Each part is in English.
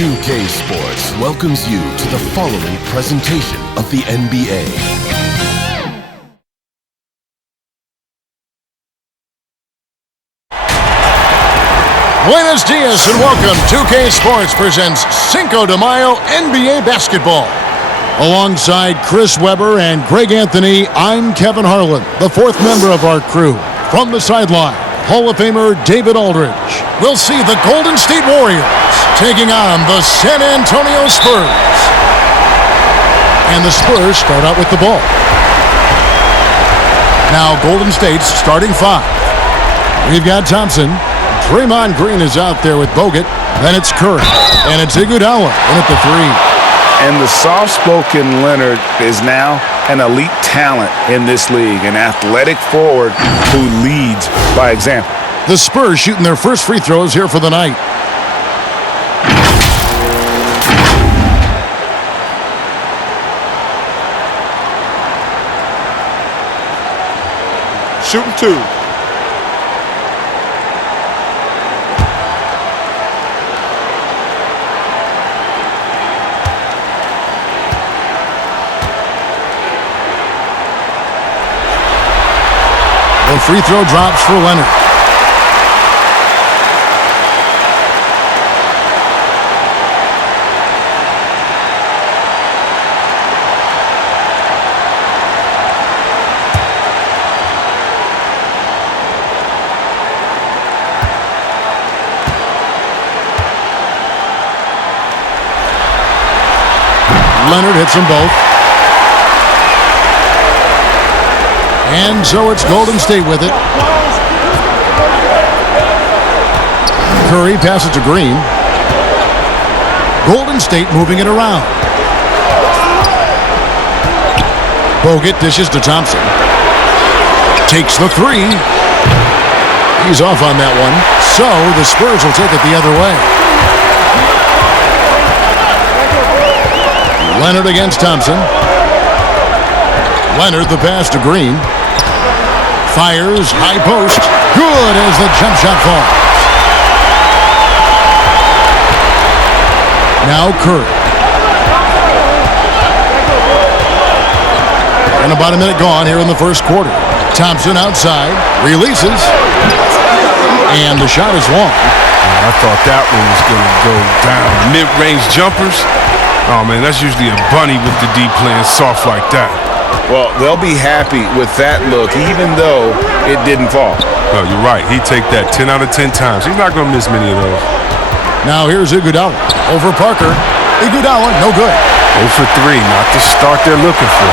2K Sports welcomes you to the following presentation of the NBA. Buenos dias and welcome. 2K Sports presents Cinco de Mayo NBA Basketball. Alongside Chris Webber and Greg Anthony, I'm Kevin Harlan, the fourth member of our crew. From the sideline, Hall of Famer David Aldridge. We'll see the Golden State Warriors taking on the San Antonio Spurs. And the Spurs start out with the ball. Now Golden State's starting five. We've got Thompson. Draymond Green is out there with Bogut. Then it's Curry. And it's Iguodala in at the three. And the soft-spoken Leonard is now an elite talent in this league, an athletic forward who leads by example. The Spurs shooting their first free throws here for the night. Shooting two. The free throw drops for Leonard. Leonard hits them both. And so it's Golden State with it. Curry passes to Green. Golden State moving it around. Bogut dishes to Thompson. Takes the three. He's off on that one. So the Spurs will take it the other way. Leonard against Thompson. Leonard the pass to Green. Fires, high post. Good as the jump shot falls. Now Curry. And about a minute gone here in the first quarter. Thompson outside. Releases. And the shot is long. I thought that one was going to go down. Mid-range jumpers. Oh, man, that's usually a bunny with the D playing soft like that. Well, they'll be happy with that look, even though it didn't fall. No, you're right. He'd take that 10 out of 10 times. He's not going to miss many of those. Now here's Iguodala over Parker. Iguodala, no good. 0 for 3, not the start they're looking for.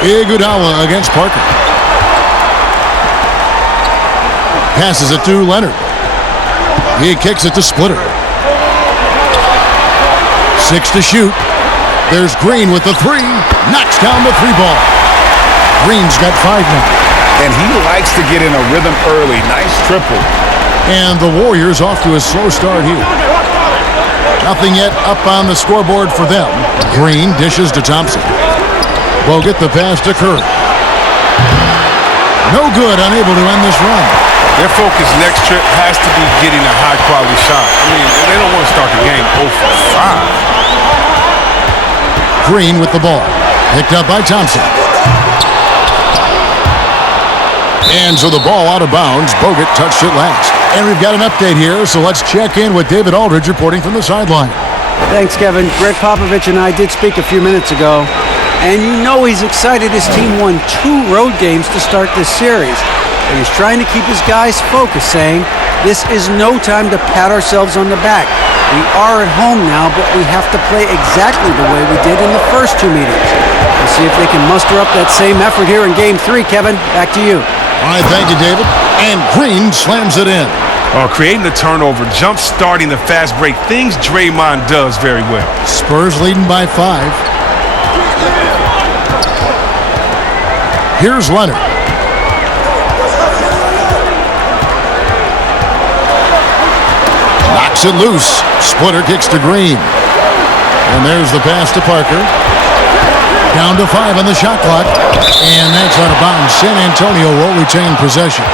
Iguodala against Parker. Passes it to Leonard. He kicks it to Splitter. 6 to shoot. There's Green with the three. Knocks down the three ball. Green's got 5 now. And he likes to get in a rhythm early. Nice triple. And the Warriors off to a slow start here. Nothing yet up on the scoreboard for them. Green dishes to Thompson. Bogut the pass to Curry. No good, unable to end this run. Their focus next trip has to be getting a high-quality shot. I mean, they don't want to start the game 0 for 5. Green with the ball. Picked up by Thompson. And so the ball out of bounds. Bogut touched it last. And we've got an update here, so let's check in with David Aldridge reporting from the sideline. Thanks, Kevin. Greg Popovich and I did speak a few minutes ago. And you know he's excited his team won 2 road games to start this series. And he's trying to keep his guys focused, saying, this is no time to pat ourselves on the back. We are at home now, but we have to play exactly the way we did in the first 2 meetings. We'll see if they can muster up that same effort here in Game 3, Kevin. Back to you. All right, thank you, David. And Green slams it in. Creating the turnover, jump starting the fast break, things Draymond does very well. Spurs leading by 5. Here's Leonard. Knocks it loose. Splitter kicks to Green. And there's the pass to Parker. Down to 5 on the shot clock. And that's out of bounds. San Antonio will retain possession.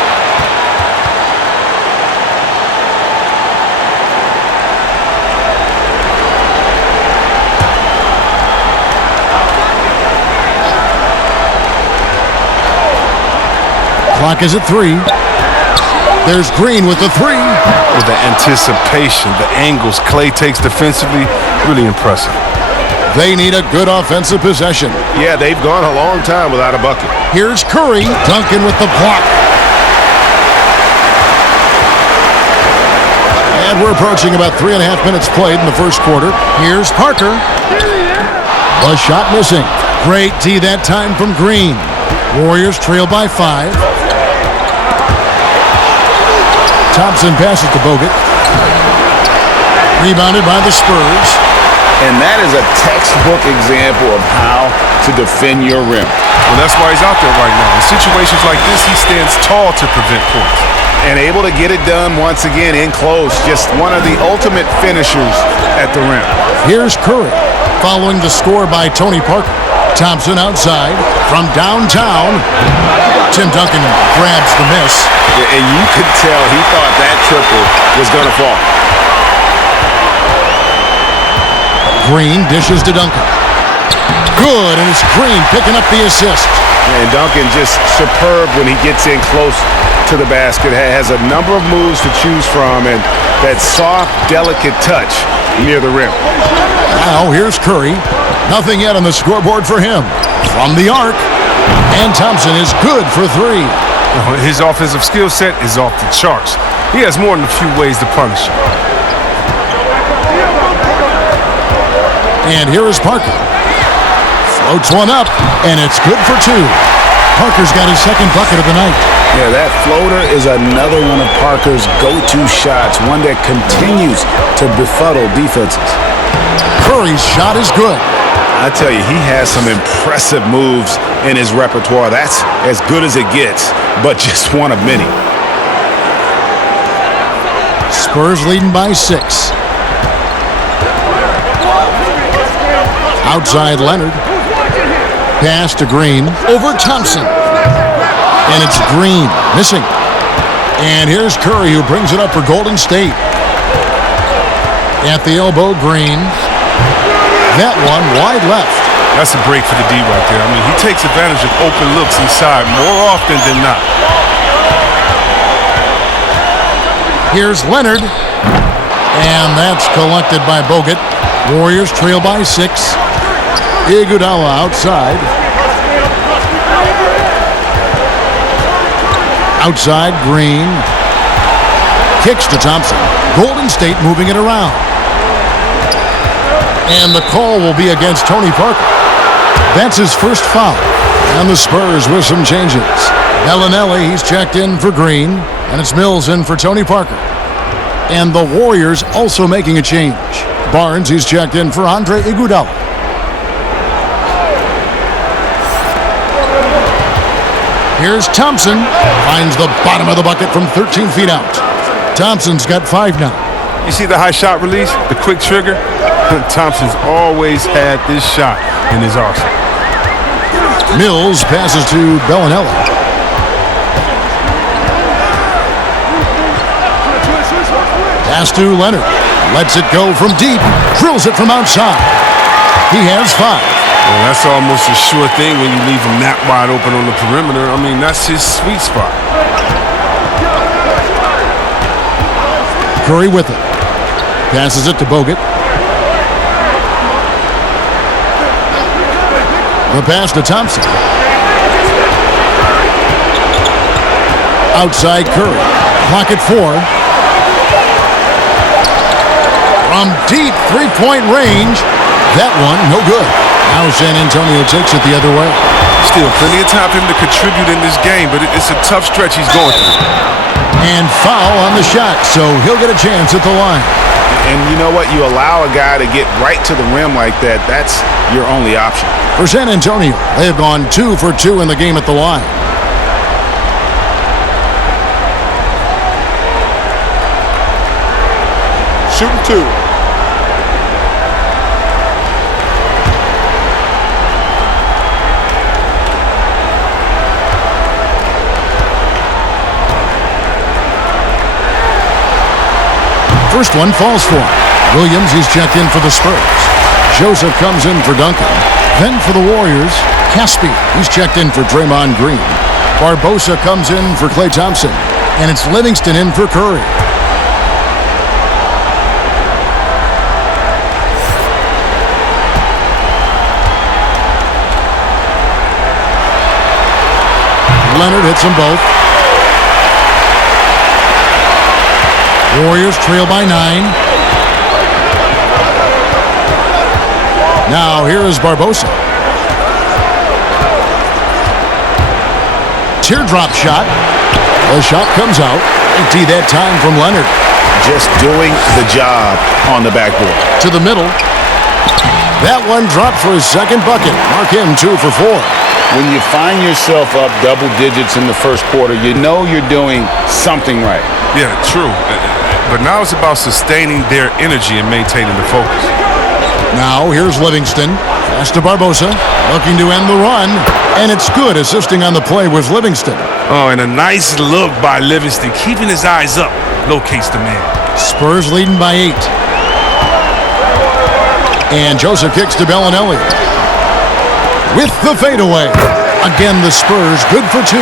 Clock is at 3. There's Green with the 3. With the anticipation, the angles Clay takes defensively, really impressive. They need a good offensive possession. Yeah, they've gone a long time without a bucket. Here's Curry. Duncan with the block. And we're approaching about 3.5 minutes played in the first quarter. Here's Parker. A shot missing. Great D that time from Green. Warriors trail by 5. Thompson passes to Bogut. Rebounded by the Spurs. And that is a textbook example of how to defend your rim. Well, that's why he's out there right now. In situations like this, he stands tall to prevent points. And able to get it done once again in close. Just one of the ultimate finishers at the rim. Here's Curry, following the score by Tony Parker. Thompson outside from downtown. Tim Duncan grabs the miss. Yeah, and you could tell he thought that triple was going to fall. Green dishes to Duncan. Good, and it's Green picking up the assist. And Duncan just superb when he gets in close to the basket. Has a number of moves to choose from, and that soft, delicate touch near the rim. Now here's Curry. Nothing yet on the scoreboard for him. From the arc, and Thompson is good for 3. His offensive skill set is off the charts. He has more than a few ways to punish you. And here is Parker. Floats one up, and it's good for 2. Parker's got his second bucket of the night. Yeah, that floater is another one of Parker's go-to shots, one that continues to befuddle defenses. Curry's shot is good. I tell you, he has some impressive moves in his repertoire. That's as good as it gets, but just one of many. Spurs leading by 6. Outside Leonard. Pass to Green. Over Thompson. And it's Green missing. And here's Curry, who brings it up for Golden State. At the elbow, Green. That one wide left. That's a break for the D right there. I mean, he takes advantage of open looks inside more often than not. Here's Leonard. And that's collected by Bogut. Warriors trail by 6. Iguodala outside. Outside, Green. Kicks to Thompson. Golden State moving it around. And the call will be against Tony Parker. That's his first foul. And the Spurs with some changes. Bellinelli, he's checked in for Green. And it's Mills in for Tony Parker. And the Warriors also making a change. Barnes, he's checked in for Andre Iguodala. Here's Thompson. Finds the bottom of the bucket from 13 feet out. Thompson's got 5 now. You see the high shot release, the quick trigger? Thompson's always had this shot in his arsenal. Mills passes to Bellinelli. Pass to Leonard. Lets it go from deep. Drills it from outside. He has 5. Well, that's almost a sure thing when you leave him that wide open on the perimeter. I mean, that's his sweet spot. Curry with it. Passes it to Bogut. The pass to Thompson. Outside Curry. Clock at 4. From deep three-point range. That one, no good. Now San Antonio takes it the other way. Still plenty of time for him to contribute in this game, but it's a tough stretch he's going through. And foul on the shot, so he'll get a chance at the line. And you know what? You allow a guy to get right to the rim like that, that's your only option. For San Antonio, they have gone 2 for 2 in the game at the line. Shooting 2. First one falls for him. Williams, he's checked in for the Spurs. Joseph comes in for Duncan. Then for the Warriors, Caspi, he's checked in for Draymond Green. Barbosa comes in for Klay Thompson. And it's Livingston in for Curry. Leonard hits them both. Warriors trail by 9. Now here is Barbosa. Teardrop shot. The shot comes out. Empty that time from Leonard. Just doing the job on the backboard. To the middle. That one dropped for his second bucket. Mark him 2 for 4. When you find yourself up double digits in the first quarter, you know you're doing something right. Yeah, true. But now it's about sustaining their energy and maintaining the focus. Now here's Livingston. Pass to Barbosa. Looking to end the run. And it's good. Assisting on the play was Livingston. Oh, and a nice look by Livingston. Keeping his eyes up. Locates the man. Spurs leading by 8. And Joseph kicks to Bellinelli. With the fadeaway. Again, the Spurs good for 2.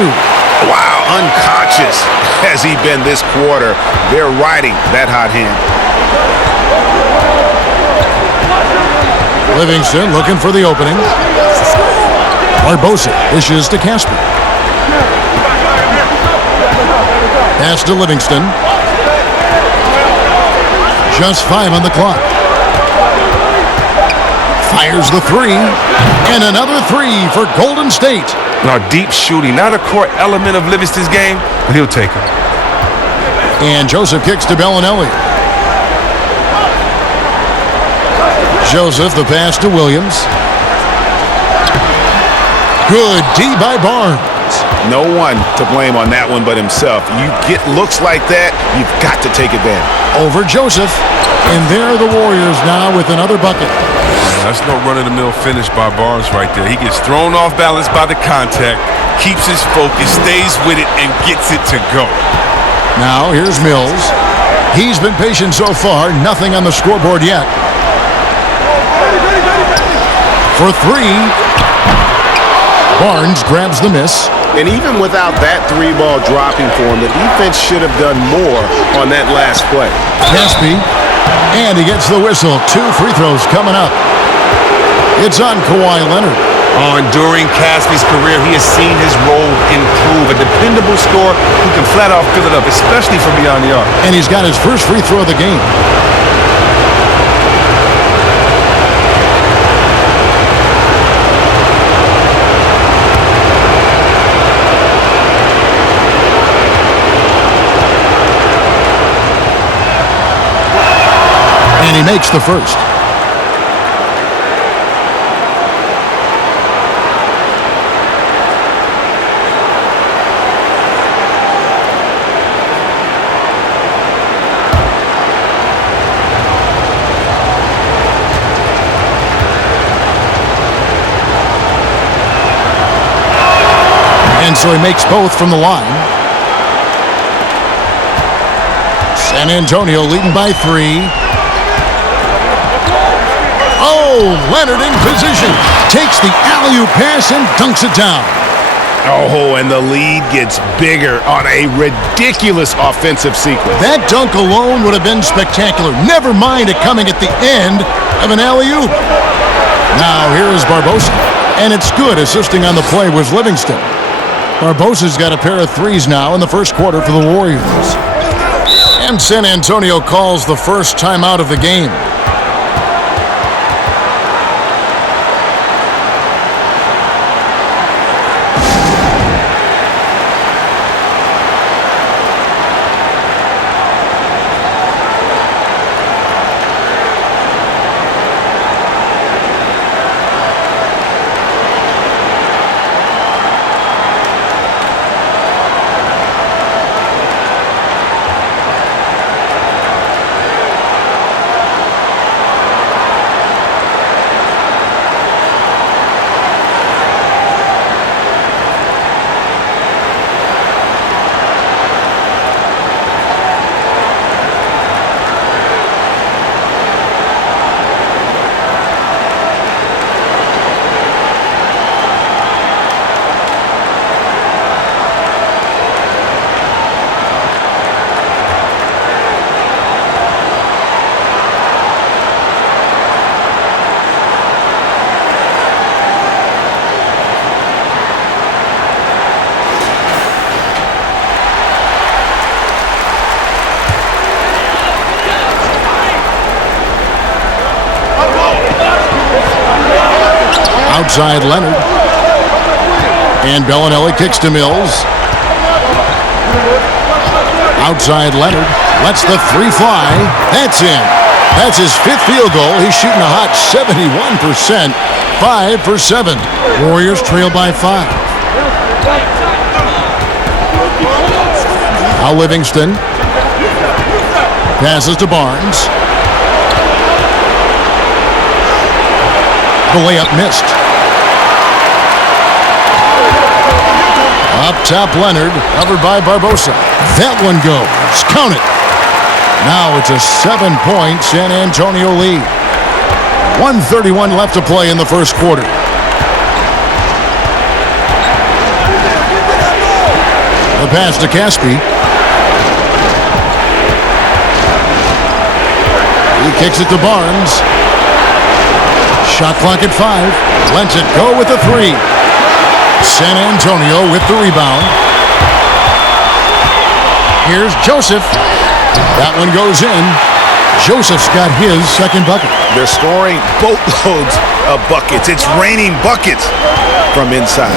Wow, unconscious has he been this quarter. They're riding that hot hand. Livingston looking for the opening. Barbosa dishes to Casper. Pass to Livingston. Just 5 on the clock. Fires the 3, and another 3 for Golden State. Now, deep shooting, not a core element of Livingston's game, but he'll take it. And Joseph kicks to Bellinelli. Joseph, the pass to Williams. Good D by Barnes. No one to blame on that one but himself. You get looks like that, you've got to take advantage. Over Joseph. And there are the Warriors now with another bucket. That's no run-of-the-mill finish by Barnes right there. He gets thrown off balance by the contact, keeps his focus, stays with it, and gets it to go. Now here's Mills. He's been patient so far. Nothing on the scoreboard yet. For 3. Barnes grabs the miss. And even without that 3-ball dropping for him, the defense should have done more on that last play. Caspi. And he gets the whistle. 2 free throws coming up. It's on Kawhi Leonard. During Caspi's career, he has seen his role improve. A dependable scorer who can flat out fill it up, especially from beyond the arc. And he's got his first free throw of the game. And he makes the first. And so he makes both from the line. San Antonio leading by 3. Oh, Leonard in position. Takes the alley-oop pass and dunks it down. Oh, and the lead gets bigger on a ridiculous offensive sequence. That dunk alone would have been spectacular. Never mind it coming at the end of an alley-oop. Now here is Barbosa. And it's good. Assisting on the play was Livingston. Barbosa's got a pair of 3s now in the first quarter for the Warriors. And San Antonio calls the first timeout of the game. Outside Leonard. And Bellinelli kicks to Mills. Outside Leonard. Lets the three fly. That's in. That's his fifth field goal. He's shooting a hot 71%. 5 for 7. Warriors trail by 5. Now Livingston. Passes to Barnes. The layup missed. Up top, Leonard, covered by Barbosa. That one goes. Count it. Now it's a 7-point San Antonio lead. 1:31 left to play in the first quarter. The pass to Caspi. He kicks it to Barnes. Shot clock at 5. Lets it go with the 3. San Antonio with the rebound. Here's Joseph. That one goes in. Joseph's got his second bucket. They're scoring boatloads of buckets. It's raining buckets from inside.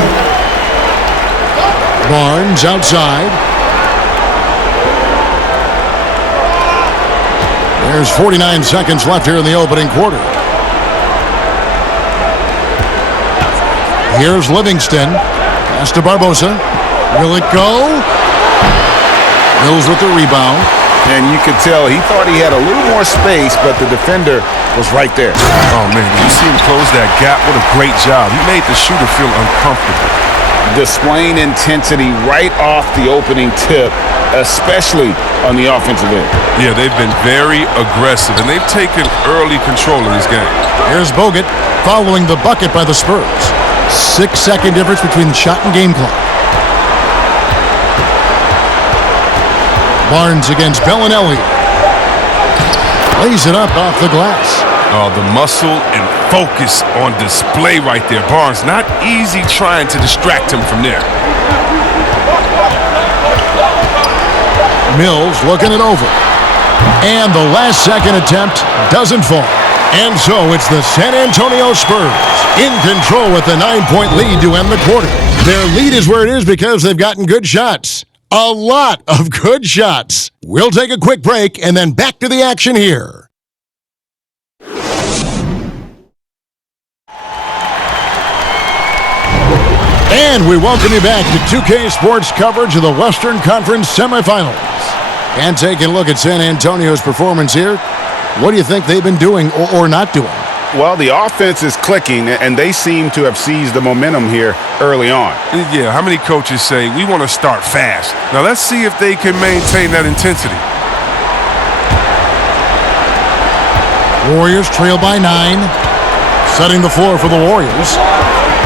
Barnes outside. There's 49 seconds left here in the opening quarter. Here's Livingston. Pass to Barbosa. Will it go? Mills with the rebound. And you could tell he thought he had a little more space, but the defender was right there. Oh, man, you see him close that gap. What a great job. He made the shooter feel uncomfortable. Displaying intensity right off the opening tip, especially on the offensive end. Yeah, they've been very aggressive, and they've taken early control of this game. Here's Bogut following the bucket by the Spurs. 6-second difference between the shot and game clock. Barnes against Bellinelli. Lays it up off the glass. Oh, the muscle and focus on display right there. Barnes, not easy trying to distract him from there. Mills looking it over. And the last second attempt doesn't fall. And so it's the San Antonio Spurs in control with a 9-point lead to end the quarter. Their lead is where it is because they've gotten good shots. A lot of good shots. We'll take a quick break and then back to the action here. And we welcome you back to 2K Sports coverage of the Western Conference semifinals. And taking a look at San Antonio's performance here, what do you think they've been doing or not doing? Well, the offense is clicking, and they seem to have seized the momentum here early on. Yeah, how many coaches say, we want to start fast? Now, let's see if they can maintain that intensity. Warriors trail by 9. Setting the floor for the Warriors.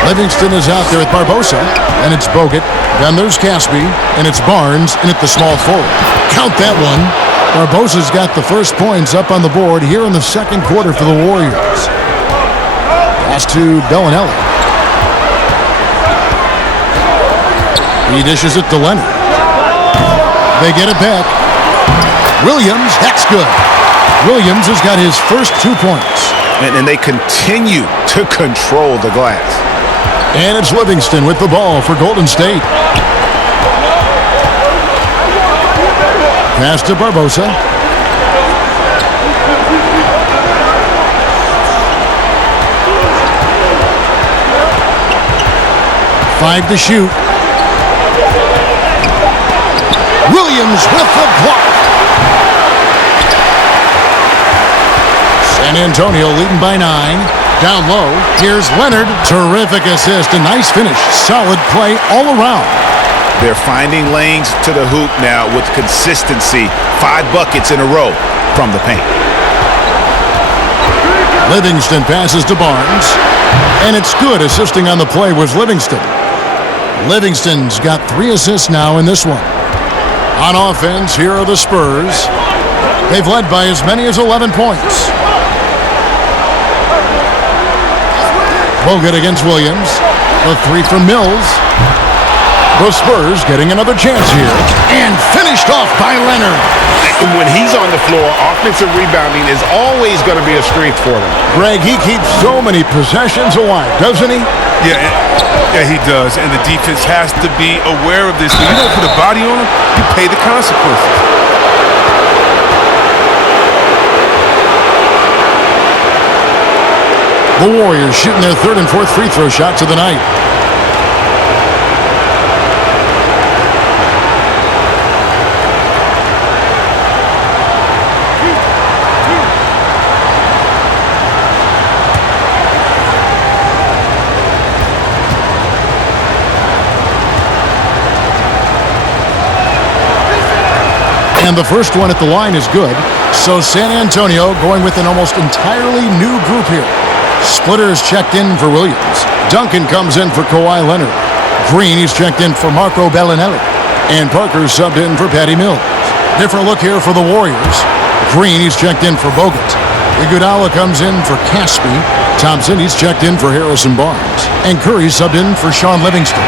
Livingston is out there with Barbosa, and it's Bogut. Then there's Caspi, and it's Barnes, and at the small forward. Count that one. Barbosa's got the first points up on the board here in the second quarter for the Warriors. Pass to Bellinelli. He dishes it to Leonard. They get it back. Williams, that's good. Williams has got his first 2 points. And they continue to control the glass. And it's Livingston with the ball for Golden State. Pass to Barbosa. Five to shoot. Williams with the block. San Antonio leading by 9. Down low, here's Leonard. Terrific assist, a nice finish. Solid play all around. They're finding lanes to the hoop now with consistency. 5 buckets in a row from the paint. Livingston passes to Barnes. And it's good. Assisting on the play was Livingston. Livingston's got 3 assists now in this one. On offense, here are the Spurs. They've led by as many as 11 points. Bogut against Williams. The 3 from Mills. The Spurs getting another chance here. And finished off by Leonard. When he's on the floor, offensive rebounding is always going to be a strength for them. Greg, he keeps so many possessions alive, doesn't he? Yeah, he does. And the defense has to be aware of this. When you don't put a body on him, you pay the consequences. The Warriors shooting their third and fourth free throw shots of the night. And the first one at the line is good. So San Antonio going with an almost entirely new group here. Splitter is checked in for Williams. Duncan comes in for Kawhi Leonard. Green is checked in for Marco Bellinelli. And Parker subbed in for Patty Mills. Different look here for the Warriors. Green is checked in for Bogut. Iguodala comes in for Caspi. Thompson, he's checked in for Harrison Barnes. And Curry subbed in for Sean Livingston.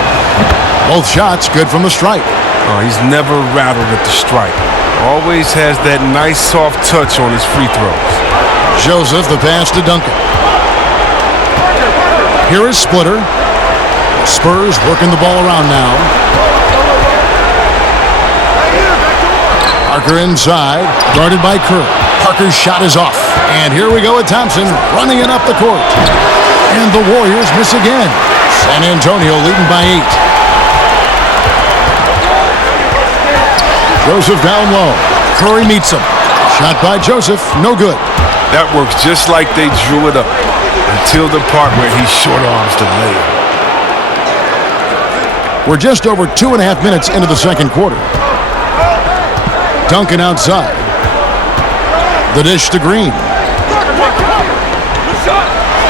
Both shots good from the stripe. Oh, he's never rattled at the stripe. Always has that nice soft touch on his free throws. Joseph, the pass to Duncan. Here is Splitter. Spurs working the ball around now. Parker inside, guarded by Kerr. Parker's shot is off. And here we go with Thompson running it up the court. And the Warriors miss again. San Antonio leading by 8. Joseph down low. Curry meets him. Shot by Joseph, no good. That works just like they drew it up until the part where he short arms the layup. We're just over 2.5 minutes into the second quarter. Duncan outside. The dish to Green.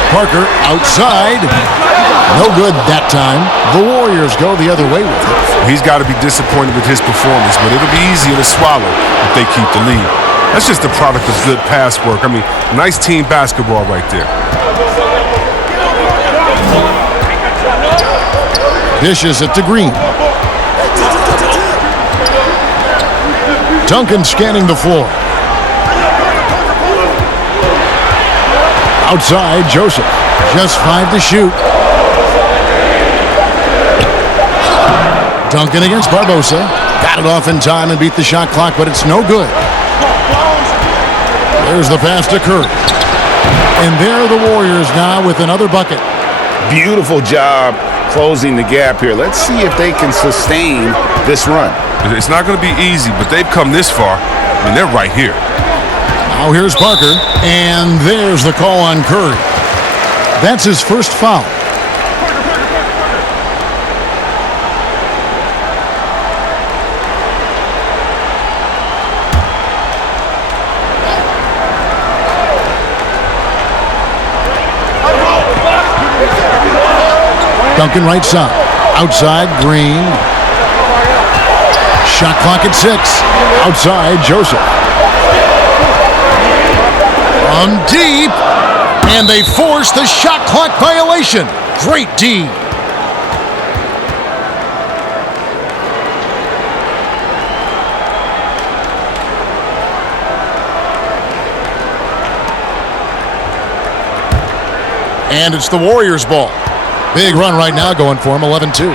Parker outside. No good that time. The Warriors go the other way with it. He's got to be disappointed with his performance, but it'll be easier to swallow if they keep the lead. That's just the product of good pass work. I mean, nice team basketball right there. Dishes it to Green. Duncan scanning the floor. Outside, Joseph. Just 5 to shoot. Duncan against Barbosa. Got it off in time and beat the shot clock, but it's no good. There's the pass to Curry. And there are the Warriors now with another bucket. Beautiful job closing the gap here. Let's see if they can sustain this run. It's not going to be easy, but they've come this far. I mean, they're right here. Now here's Parker. And there's the call on Curry. That's his first foul. Duncan right side. Outside, Green. Shot clock at 6. Outside, Joseph. From deep. And they force the shot clock violation. Great D. And it's the Warriors' ball. Big run right now going for him, 11-2.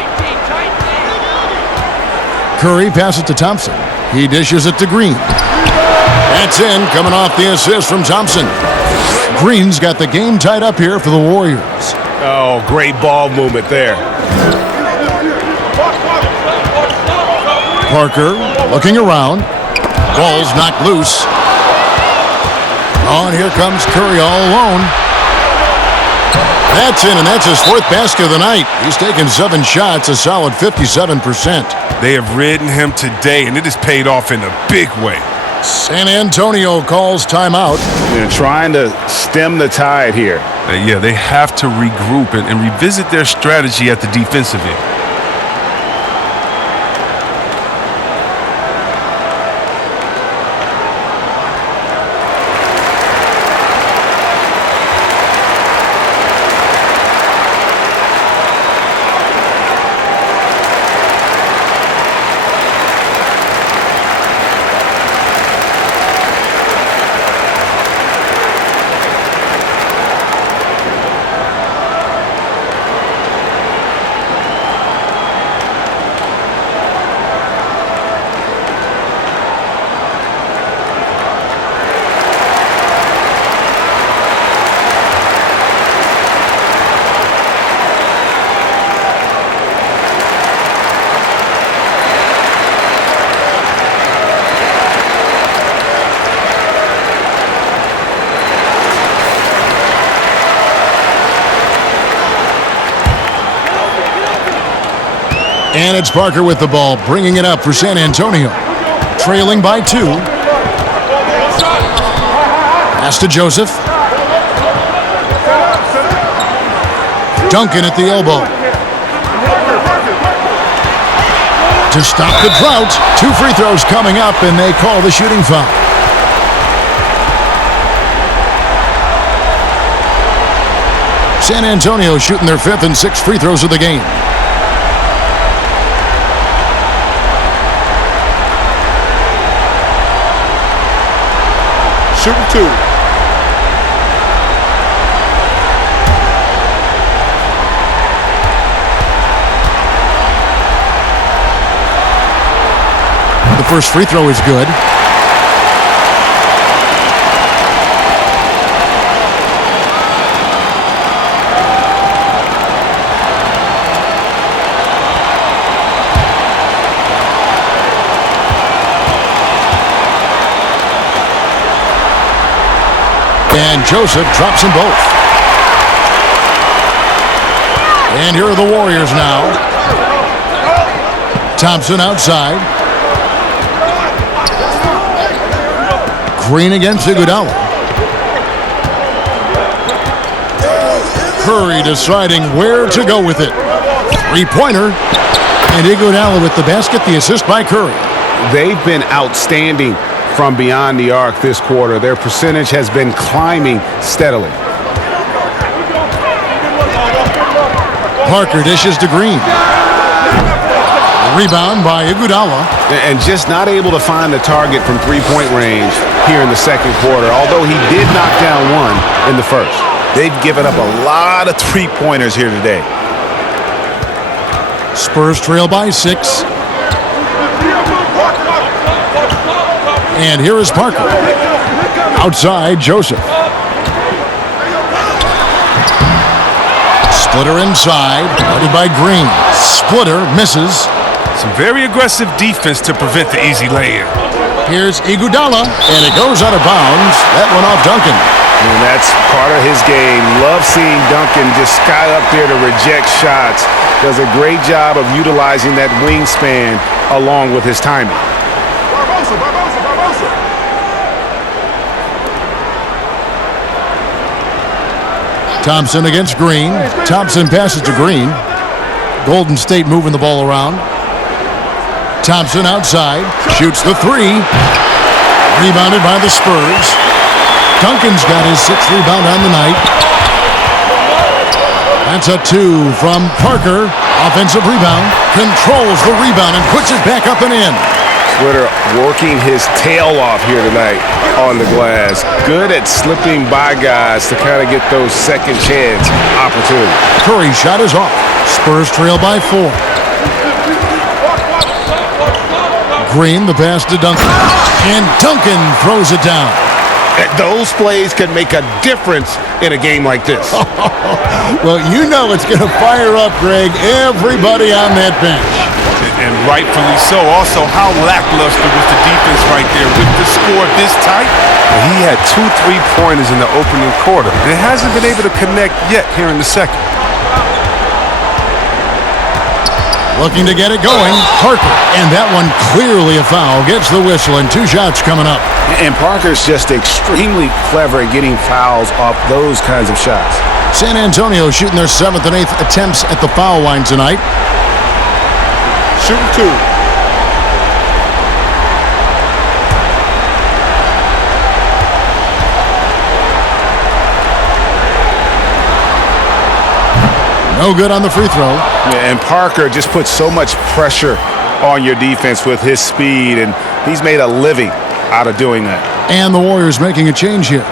Curry passes to Thompson. He dishes it to Green. That's in, coming off the assist from Thompson. Green's got the game tied up here for the Warriors. Oh, great ball movement there. Parker looking around. Ball's knocked loose. Oh, and here comes Curry all alone. That's in, and that's his 4th basket of the night. He's taken 7 shots, a solid 57%. They have ridden him today, and it has paid off in a big way. San Antonio calls timeout. They're trying to stem the tide here. Yeah, they have to regroup and revisit their strategy at the defensive end. And it's Parker with the ball, bringing it up for San Antonio. Trailing by 2. Pass to Joseph. Duncan at the elbow. To stop the drought, 2 free throws coming up, and they call the shooting foul. San Antonio shooting their 5th and 6th free throws of the game. Shooting 2. The first free throw is good. And Joseph drops them both. And here are the Warriors now. Thompson outside. Green against Iguodala. Curry deciding where to go with it. 3-pointer. And Iguodala with the basket, the assist by Curry. They've been outstanding from beyond the arc this quarter. Their percentage has been climbing steadily. Parker dishes to Green. Rebound by Iguodala. And just not able to find the target from 3-point range here in the second quarter, although he did knock down one in the first. They've given up a lot of 3-pointers here today. Spurs trail by 6. And here is Parker. Outside, Joseph. Splitter inside, guarded by Green. Splitter misses. Some very aggressive defense to prevent the easy lay-in. Here's Iguodala, and it goes out of bounds. That went off Duncan. And that's part of his game. Love seeing Duncan just sky up there to reject shots. Does a great job of utilizing that wingspan along with his timing. Thompson against Green. Thompson passes to Green. Golden State moving the ball around. Thompson outside. Shoots the 3. Rebounded by the Spurs. Duncan's got his 6th rebound on the night. That's a 2 from Parker. Offensive rebound. Controls the rebound and puts it back up and in. Splitter working his tail off here tonight on the glass. Good at slipping by guys to kind of get those second chance opportunities. Curry's shot is off. Spurs trail by 4. Green, the pass to Duncan. And Duncan throws it down. Those plays can make a difference in a game like this. Well, you know it's going to fire up, Greg, everybody on that bench. And rightfully so. Also, how lackluster was the defense right there with the score this tight? He had 2 3-pointers in the opening quarter. It hasn't been able to connect yet here in the second. Looking to get it going, Parker. And that one clearly a foul. Gets the whistle and 2 shots coming up. And Parker's just extremely clever at getting fouls off those kinds of shots. San Antonio shooting their 7th and 8th attempts at the foul line tonight. Shooting 2. No good on the free throw. And Parker just puts so much pressure on your defense with his speed, and he's made a living out of doing that. And the Warriors making a change here.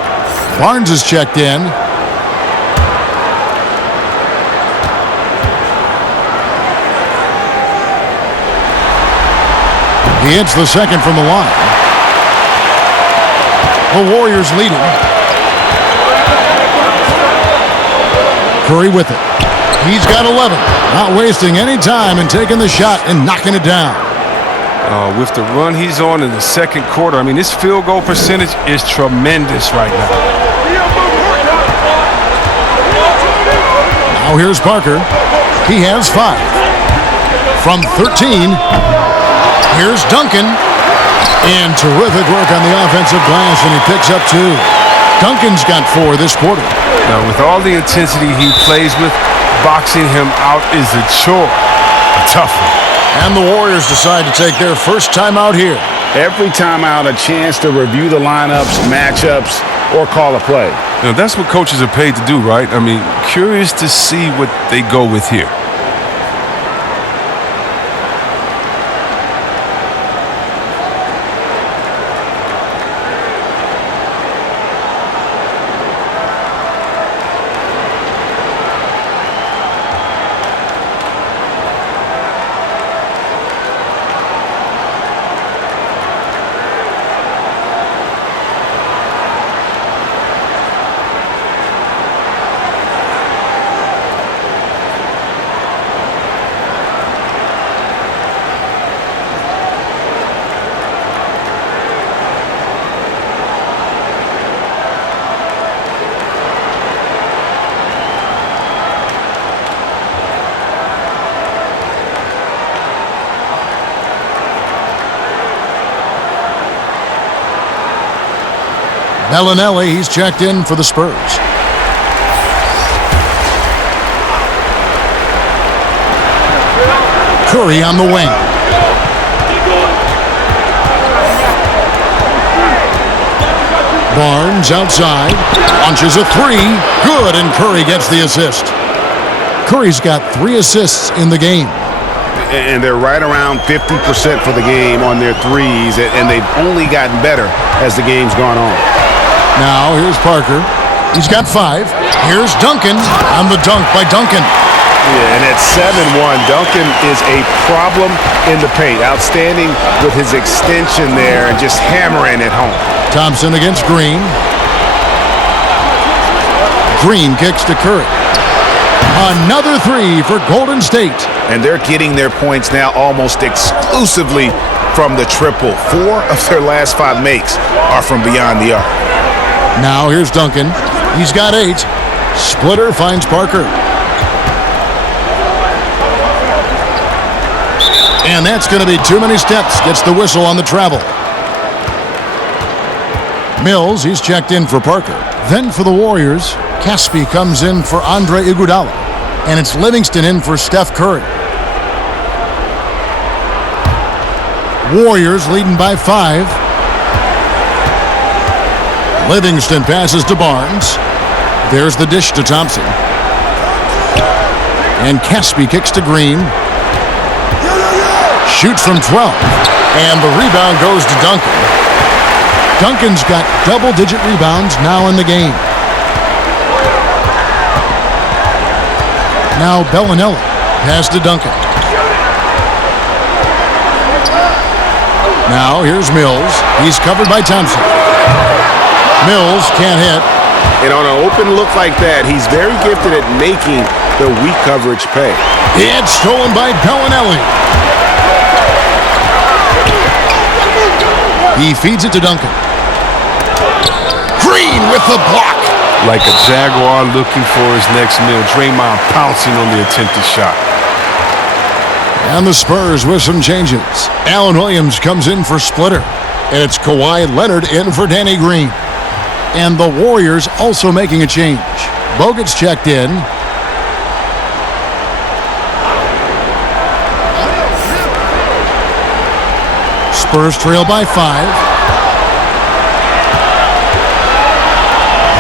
Barnes is checked in. He hits the second from the line. The Warriors leading. Curry with it. He's got 11. Not wasting any time and taking the shot and knocking it down. With the run he's on in the second quarter, I mean, his field goal percentage is tremendous right now. Now here's Parker. He has 5. From 13, here's Duncan. And terrific work on the offensive glass, and he picks up 2. Duncan's got 4 this quarter. Now, with all the intensity he plays with, boxing him out is a chore. A tough one. And the Warriors decide to take their first time out here. Every time out, a chance to review the lineups, matchups, or call a play. Now, that's what coaches are paid to do, right? I mean, curious to see what they go with here. Bellinelli, he's checked in for the Spurs. Curry on the wing. Barnes outside, launches a 3, good, and Curry gets the assist. Curry's got 3 assists in the game. And they're right around 50% for the game on their threes, and they've only gotten better as the game's gone on. Now, here's Parker. He's got 5. Here's Duncan on the dunk by Duncan. Yeah, and at 7-1, Duncan is a problem in the paint. Outstanding with his extension there and just hammering it home. Thompson against Green. Green kicks to Curry. Another 3 for Golden State. And they're getting their points now almost exclusively from the triple. 4 of their last 5 makes are from beyond the arc. Now here's Duncan. He's got 8. Splitter finds Parker. And that's going to be too many steps. Gets the whistle on the travel. Mills, he's checked in for Parker. Then for the Warriors, Caspi comes in for Andre Iguodala. And it's Livingston in for Steph Curry. Warriors leading by 5. Livingston passes to Barnes. There's the dish to Thompson. And Caspi kicks to Green. Shoots from 12. And the rebound goes to Duncan. Duncan's got double-digit rebounds now in the game. Now Bellinelli. Pass to Duncan. Now here's Mills. He's covered by Thompson. Mills can't hit. And on an open look like that, he's very gifted at making the weak coverage pay. It's stolen by Bellinelli. He feeds it to Duncan. Green with the block. Like a Jaguar looking for his next meal. Draymond pouncing on the attempted shot. And the Spurs with some changes. Allen Williams comes in for Splitter. And it's Kawhi Leonard in for Danny Green. And the Warriors also making a change. Bogut's checked in. Spurs trail by 5.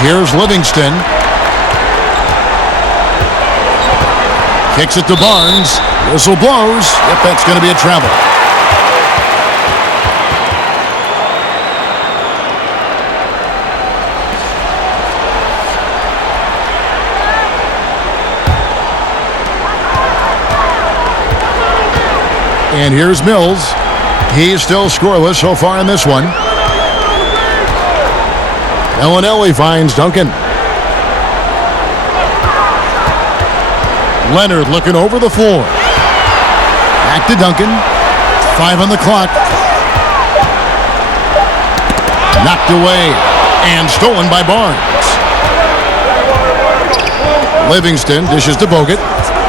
Here's Livingston. Kicks it to Barnes. Whistle blows. Yep, that's going to be a travel. And here's Mills. He's still scoreless so far in this one. Bellinelli finds Duncan. Leonard looking over the floor. Back to Duncan. 5 on the clock. Knocked away and stolen by Barnes. Livingston dishes to Bogut.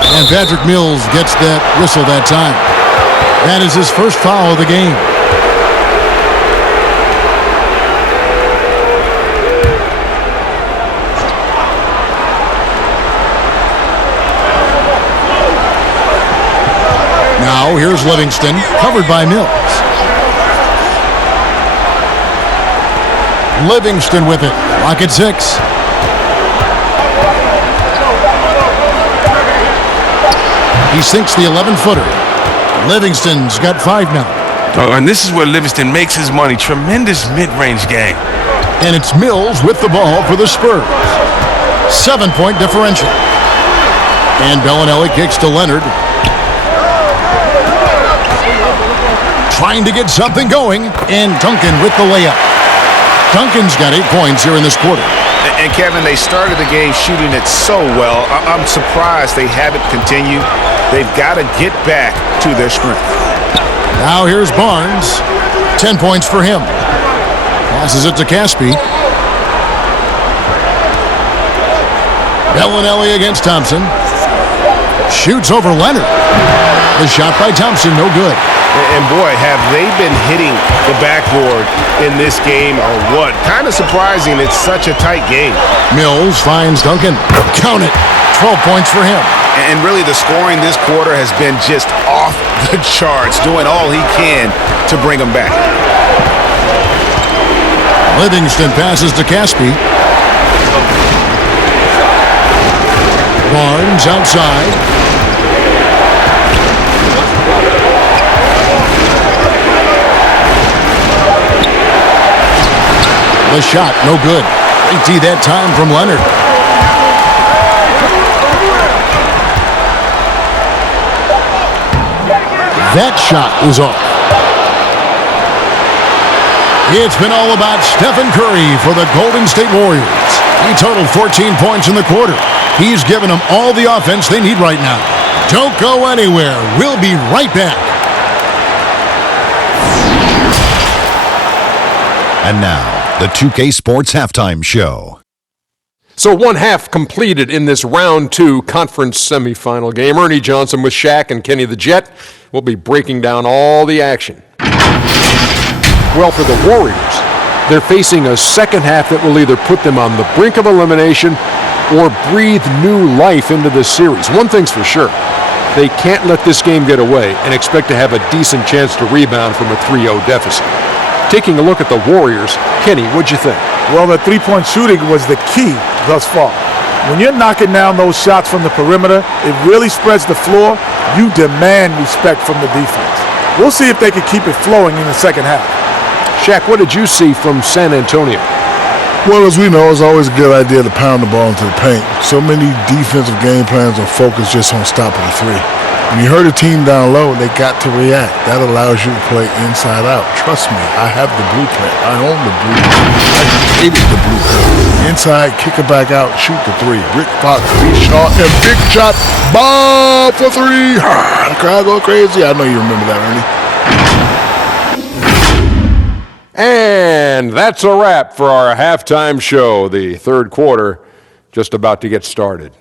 And Patrick Mills gets that whistle that time. That is his first foul of the game. Now here's Livingston, covered by Mills. Livingston with it. Lock at 6. He sinks the 11-footer. Livingston's got 5 now. Oh, and this is where Livingston makes his money. Tremendous mid-range game. And it's Mills with the ball for the Spurs. 7-point differential. And Bellinelli kicks to Leonard. Trying to get something going. And Duncan with the layup. Duncan's got 8 points here in this quarter. And Kevin, they started the game shooting it so well. I'm surprised they haven't continued. They've got to get back to their strength. Now here's Barnes. 10 points for him. Passes it to Caspi. Bellinelli against Thompson. Shoots over Leonard. The shot by Thompson, no good. And boy, have they been hitting the backboard in this game or what? Kind of surprising. It's such a tight game. Mills finds Duncan. Count it. 12 points for him. And really the scoring this quarter has been just off the charts, doing all he can to bring them back. Livingston passes to Caspi. Barnes outside. The shot, no good. 80 that time from Leonard. That shot is off. It's been all about Stephen Curry for the Golden State Warriors. He totaled 14 points in the quarter. He's given them all the offense they need right now. Don't go anywhere. We'll be right back. And now, the 2K Sports Halftime Show. So 1 half completed in this round 2 conference semifinal game. Ernie Johnson with Shaq and Kenny the Jet will be breaking down all the action. Well, for the Warriors, they're facing a second half that will either put them on the brink of elimination or breathe new life into this series. One thing's for sure, they can't let this game get away and expect to have a decent chance to rebound from a 3-0 deficit. Taking a look at the Warriors, Kenny, what'd you think? Well, the three-point shooting was the key thus far. When you're knocking down those shots from the perimeter, it really spreads the floor. You demand respect from the defense. We'll see if they can keep it flowing in the second half. Shaq, what did you see from San Antonio? Well, as we know, it's always a good idea to pound the ball into the paint. So many defensive game plans are focused just on stopping the three. When you hurt a team down low, they got to react. That allows you to play inside out. Trust me, I have the blueprint. I own the blueprint. I created the blueprint. Inside, kick it back out, shoot the three. Rick Fox, big shot, and big shot. Bob for 3. The crowd go crazy. I know you remember that, Ernie. And that's a wrap for our halftime show. The third quarter just about to get started.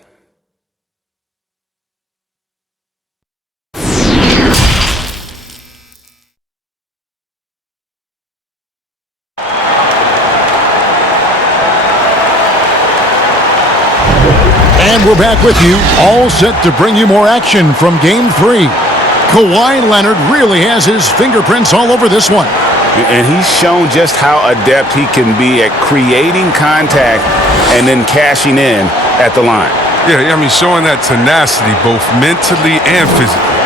And we're back with you, all set to bring you more action from Game 3. Kawhi Leonard really has his fingerprints all over this one. And he's shown just how adept he can be at creating contact and then cashing in at the line. Yeah, I mean, showing that tenacity both mentally and physically.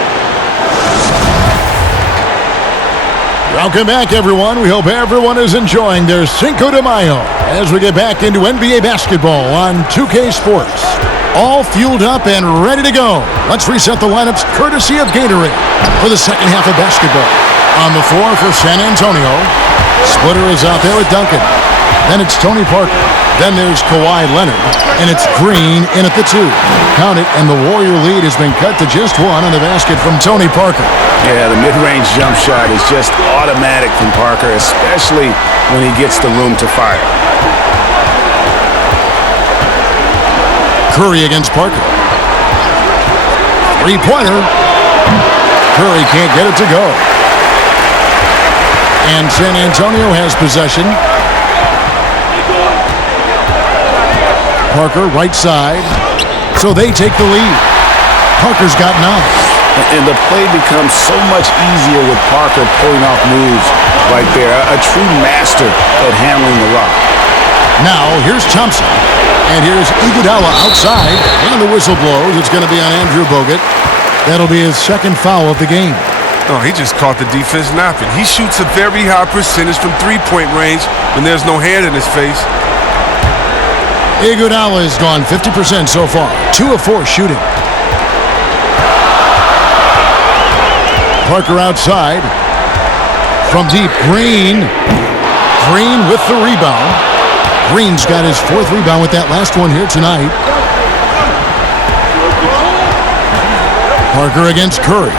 Welcome back, everyone. We hope everyone is enjoying their Cinco de Mayo as we get back into NBA basketball on 2K Sports. All fueled up and ready to go. Let's reset the lineups courtesy of Gatorade for the second half of basketball. On the floor for San Antonio, Splitter is out there with Duncan. Then it's Tony Parker. Then there's Kawhi Leonard. And it's Green in at the 2. Count it, and the Warrior lead has been cut to just 1 on the basket from Tony Parker. Yeah, the mid-range jump shot is just automatic from Parker, especially when he gets the room to fire. Curry against Parker. Three-pointer. Curry can't get it to go. And San Antonio has possession. Parker, right side. So they take the lead. Parker's got 9. And the play becomes so much easier with Parker pulling off moves right there. A true master at handling the rock. Now, here's Thompson. And here's Iguodala outside. And the whistle blows. It's going to be on Andrew Bogut. That'll be his second foul of the game. Oh, he just caught the defense napping. He shoots a very high percentage from three-point range when there's no hand in his face. Iguodala has gone 50% so far. 2 of 4 shooting. Parker outside. From deep, Green. Green with the rebound. Green's got his 4th rebound with that last one here tonight. Parker against Curry.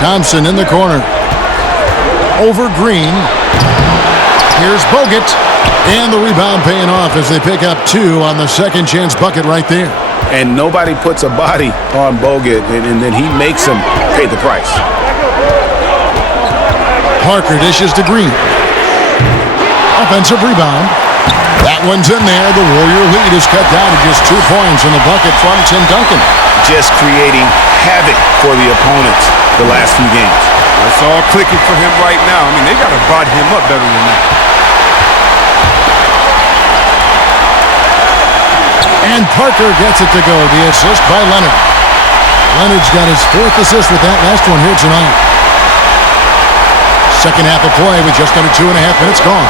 Thompson in the corner. Over Green. Here's Bogut. And the rebound paying off as they pick up 2 on the second chance bucket right there. And nobody puts a body on Bogut, and then he makes him pay the price. Parker dishes to Green. Offensive rebound. That one's in there. The Warrior lead is cut down to just 2 points in the bucket from Tim Duncan. Just creating havoc for the opponents the last few games. It's all clicking for him right now. I mean, they got to body him up better than that. And Parker gets it to go. The assist by Leonard. Leonard's got his 4th assist with that last one here tonight. Second half of play with just under 2.5 minutes gone.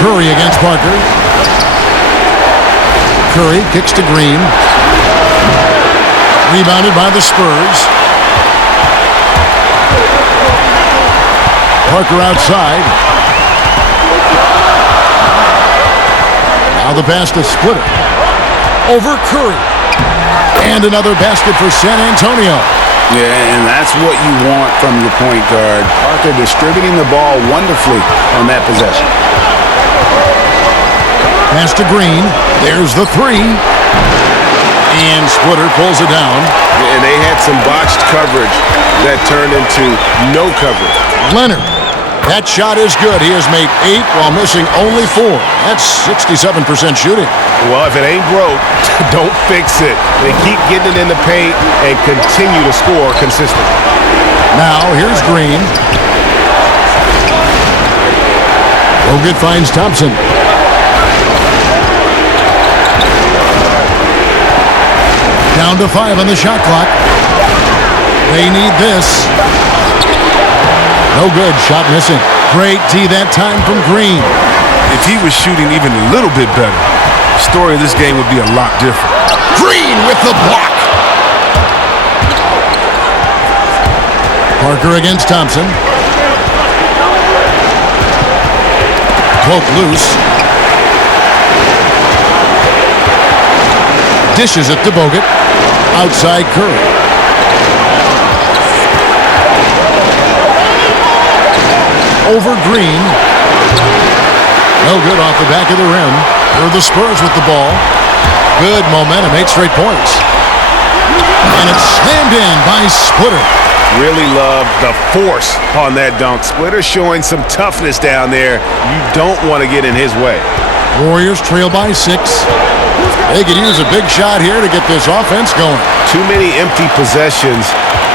Curry against Parker. Curry kicks to Green. Rebounded by the Spurs. Parker outside. Now the pass to Splitter. Over Curry. And another basket for San Antonio. Yeah, and that's what you want from your point guard. Parker distributing the ball wonderfully on that possession. Pass to Green. There's the 3. And Splitter pulls it down. And they had some botched coverage that turned into no coverage. Leonard. That shot is good. He has made 8 while missing only 4. That's 67% shooting. Well, if it ain't broke, don't fix it. They keep getting it in the paint and continue to score consistently. Now, here's Green. Bogut finds Thompson. Down to 5 on the shot clock. They need this. No good. Shot missing. Great D that time from Green. If he was shooting even a little bit better, the story of this game would be a lot different. Green with the block. Parker against Thompson. Poke loose. Dishes it to Bogut. Outside Curry. Over Green. No good off the back of the rim. Here are the Spurs with the ball. Good momentum, 8 straight points. And it's slammed in by Splitter. Really love the force on that dunk. Splitter showing some toughness down there. You don't want to get in his way. Warriors trail by 6. They could use a big shot here to get this offense going. Too many empty possessions.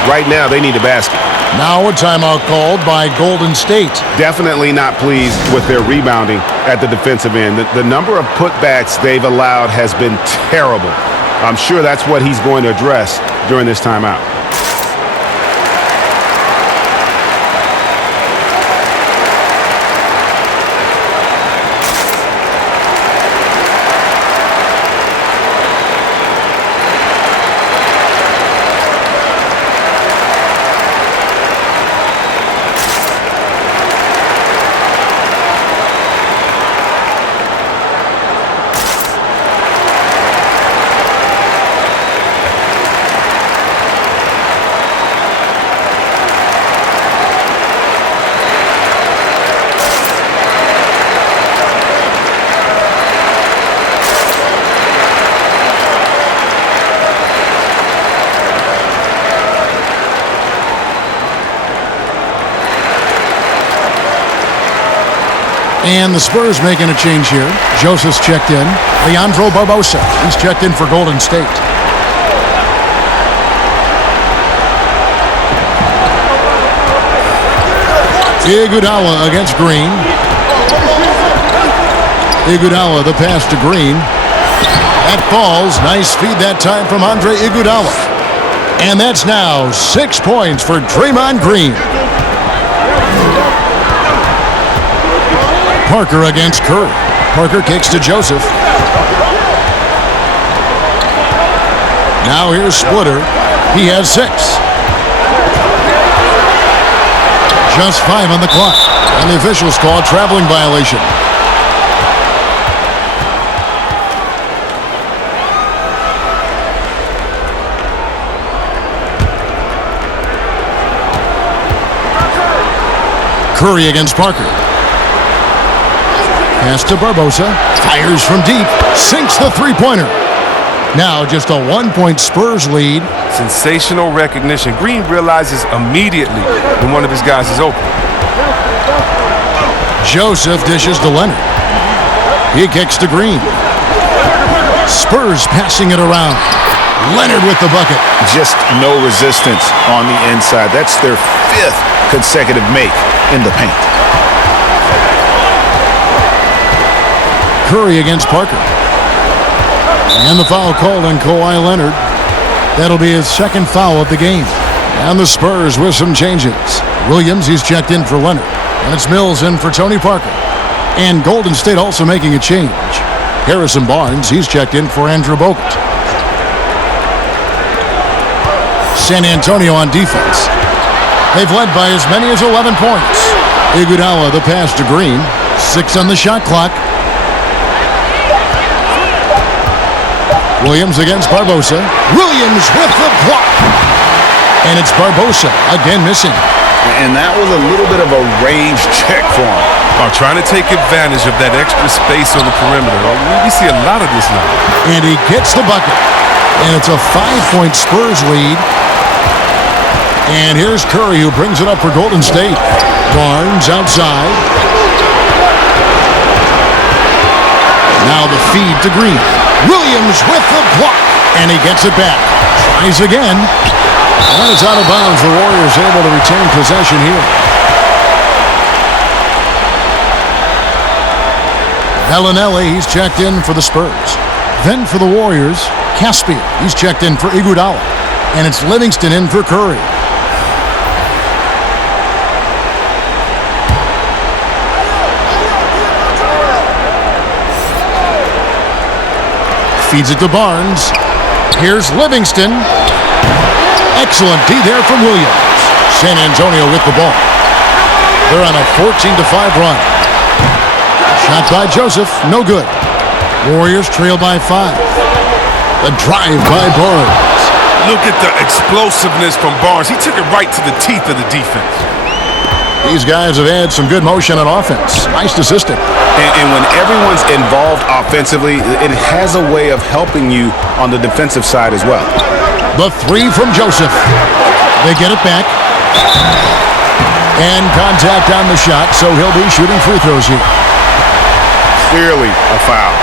Right now, they need a basket. Now a timeout called by Golden State. Definitely not pleased with their rebounding at the defensive end. The number of putbacks they've allowed has been terrible. I'm sure that's what he's going to address during this timeout. And the Spurs making a change here. Joseph's checked in. Leandro Barbosa, he's checked in for Golden State. Iguodala against Green. Iguodala, the pass to Green. That falls. Nice feed that time from Andre Iguodala. And that's now 6 points for Draymond Green. Parker against Curry. Parker kicks to Joseph. Now here's Splitter. He has 6. Just 5 on the clock. And the officials call a traveling violation. Curry against Parker. Pass to Barbosa. Fires from deep. Sinks the three-pointer. Now just a 1-point Spurs lead. Sensational recognition. Green realizes immediately when one of his guys is open. Joseph dishes to Leonard. He kicks to Green. Spurs passing it around. Leonard with the bucket. Just no resistance on the inside. That's their 5th consecutive make in the paint. Curry against Parker. And the foul called on Kawhi Leonard. That'll be his 2nd foul of the game. And the Spurs with some changes. Williams, he's checked in for Leonard. And it's Mills in for Tony Parker. And Golden State also making a change. Harrison Barnes, he's checked in for Andrew Bogut. San Antonio on defense. They've led by as many as 11 points. Iguodala, the pass to Green. 6 on the shot clock. Williams against Barbosa. Williams with the block. And it's Barbosa again missing. And that was a little bit of a range check for him. Trying to take advantage of that extra space on the perimeter. We see a lot of this now. And he gets the bucket. And it's a 5-point Spurs lead. And here's Curry who brings it up for Golden State. Barnes outside. Now the feed to Green. Williams with the block. And he gets it back. Tries again. And it's out of bounds. The Warriors able to retain possession here. Bellinelli, he's checked in for the Spurs. Then for the Warriors, Caspian, he's checked in for Iguodala. And it's Livingston in for Curry. Feeds it to Barnes. Here's Livingston. Excellent D there from Williams. San Antonio with the ball. They're on a 14-5 run. Shot by Joseph, no good. Warriors trail by 5. The drive by Barnes. Look at the explosiveness from Barnes. He took it right to the teeth of the defense. These guys have had some good motion on offense. Nice assisting. And when everyone's involved offensively, it has a way of helping you on the defensive side as well. The 3 from Joseph. They get it back. And contact on the shot, so he'll be shooting free throws here. Clearly a foul.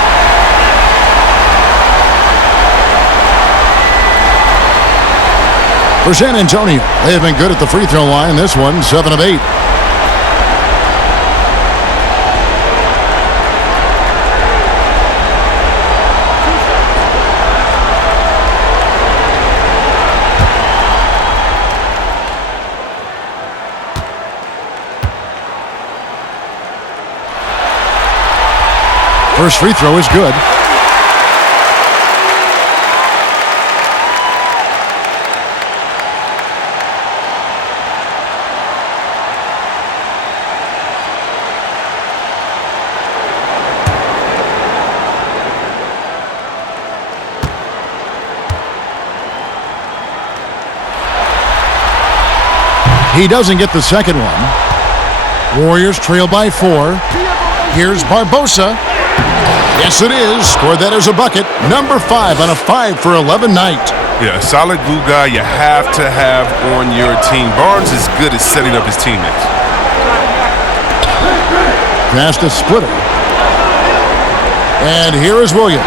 For San Antonio, they have been good at the free throw line. This one, 7 of 8. First free throw is good. He doesn't get the second one. Warriors trail by 4. Here's Barbosa. Yes, it is. Scored that as a bucket. Number 5 on a 5 for 11 night. Yeah, a solid glue guy you have to have on your team. Barnes is good at setting up his teammates. pass to Splitter. And here is Williams.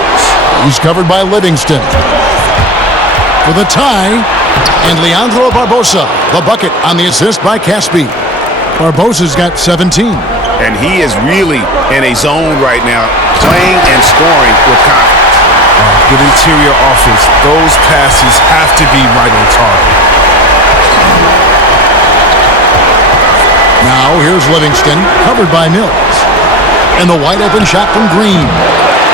He's covered by Livingston. For the tie, and Leandro Barbosa, the bucket on the assist by Caspi. Barbosa's got 17. And he is really in a zone right now, playing and scoring with confidence. Good interior offense. Those passes have to be right on target. Now here's Livingston, covered by Mills. And the wide open shot from Green.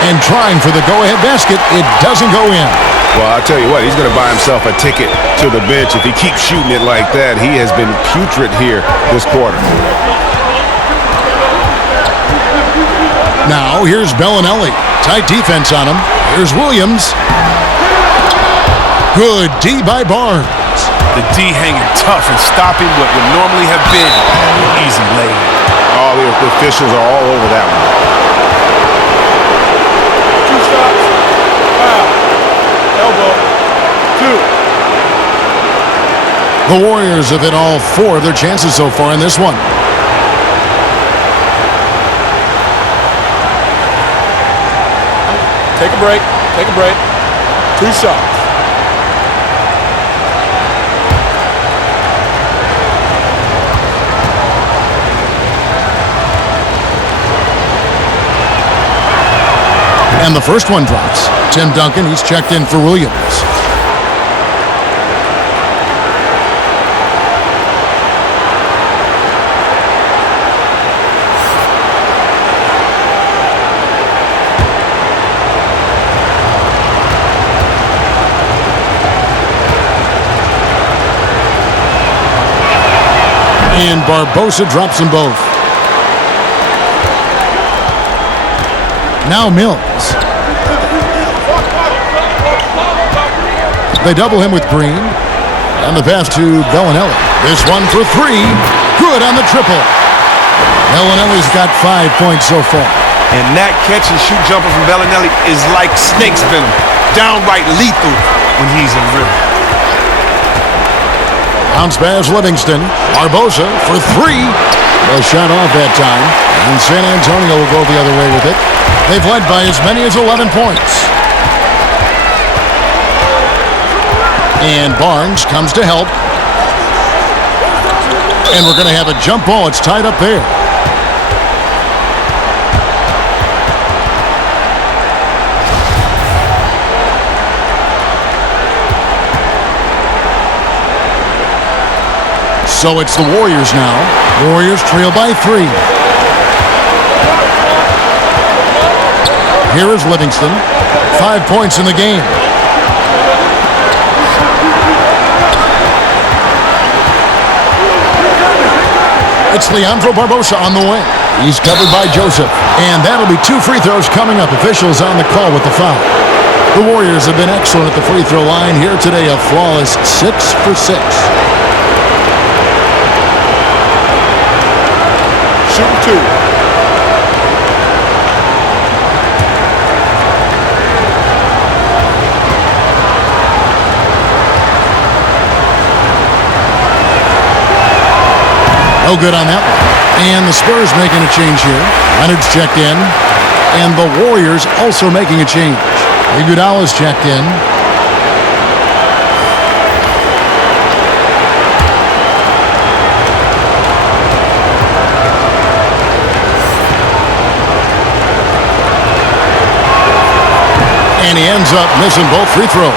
And trying for the go-ahead basket, it doesn't go in. Well, I'll tell you what, he's going to buy himself a ticket to the bench. If he keeps shooting it like that, he has been putrid here this quarter. Now here's Bellinelli. Tight defense on him. Here's Williams. Good D by Barnes. The D hanging tough and stopping what would normally have been an easy lay. All the officials are all over that one. 2 shots. Foul. Elbow. 2. The Warriors have hit all 4 of their chances so far in this one. Take a break. Take a break. 2 shots. And the first one drops. Tim Duncan, he's checked in for Williams. And Barbosa drops them both. Now Mills. They double him with Green. And the pass to Bellinelli. This one for 3. Good on the triple. Bellinelli's got 5 points so far. And that catch and shoot jumper from Bellinelli is like snake's venom. Downright lethal when he's in rhythm. Bounce pass Livingston. Barbosa for 3. Well shot off that time. And San Antonio will go the other way with it. They've led by as many as 11 points. And Barnes comes to help. And we're going to have a jump ball. It's tied up there. So it's the Warriors now. Warriors trail by 3. Here is Livingston. 5 points in the game. It's Leandro Barbosa on the wing. He's covered by Joseph. And that'll be 2 free throws coming up. Officials on the call with the foul. The Warriors have been excellent at the free throw line here today. A flawless 6 for 6. Shooting 2. No good on that one. And the Spurs making a change here. Leonard's checked in. And the Warriors also making a change. Iguodala's checked in. And he ends up missing both free throws.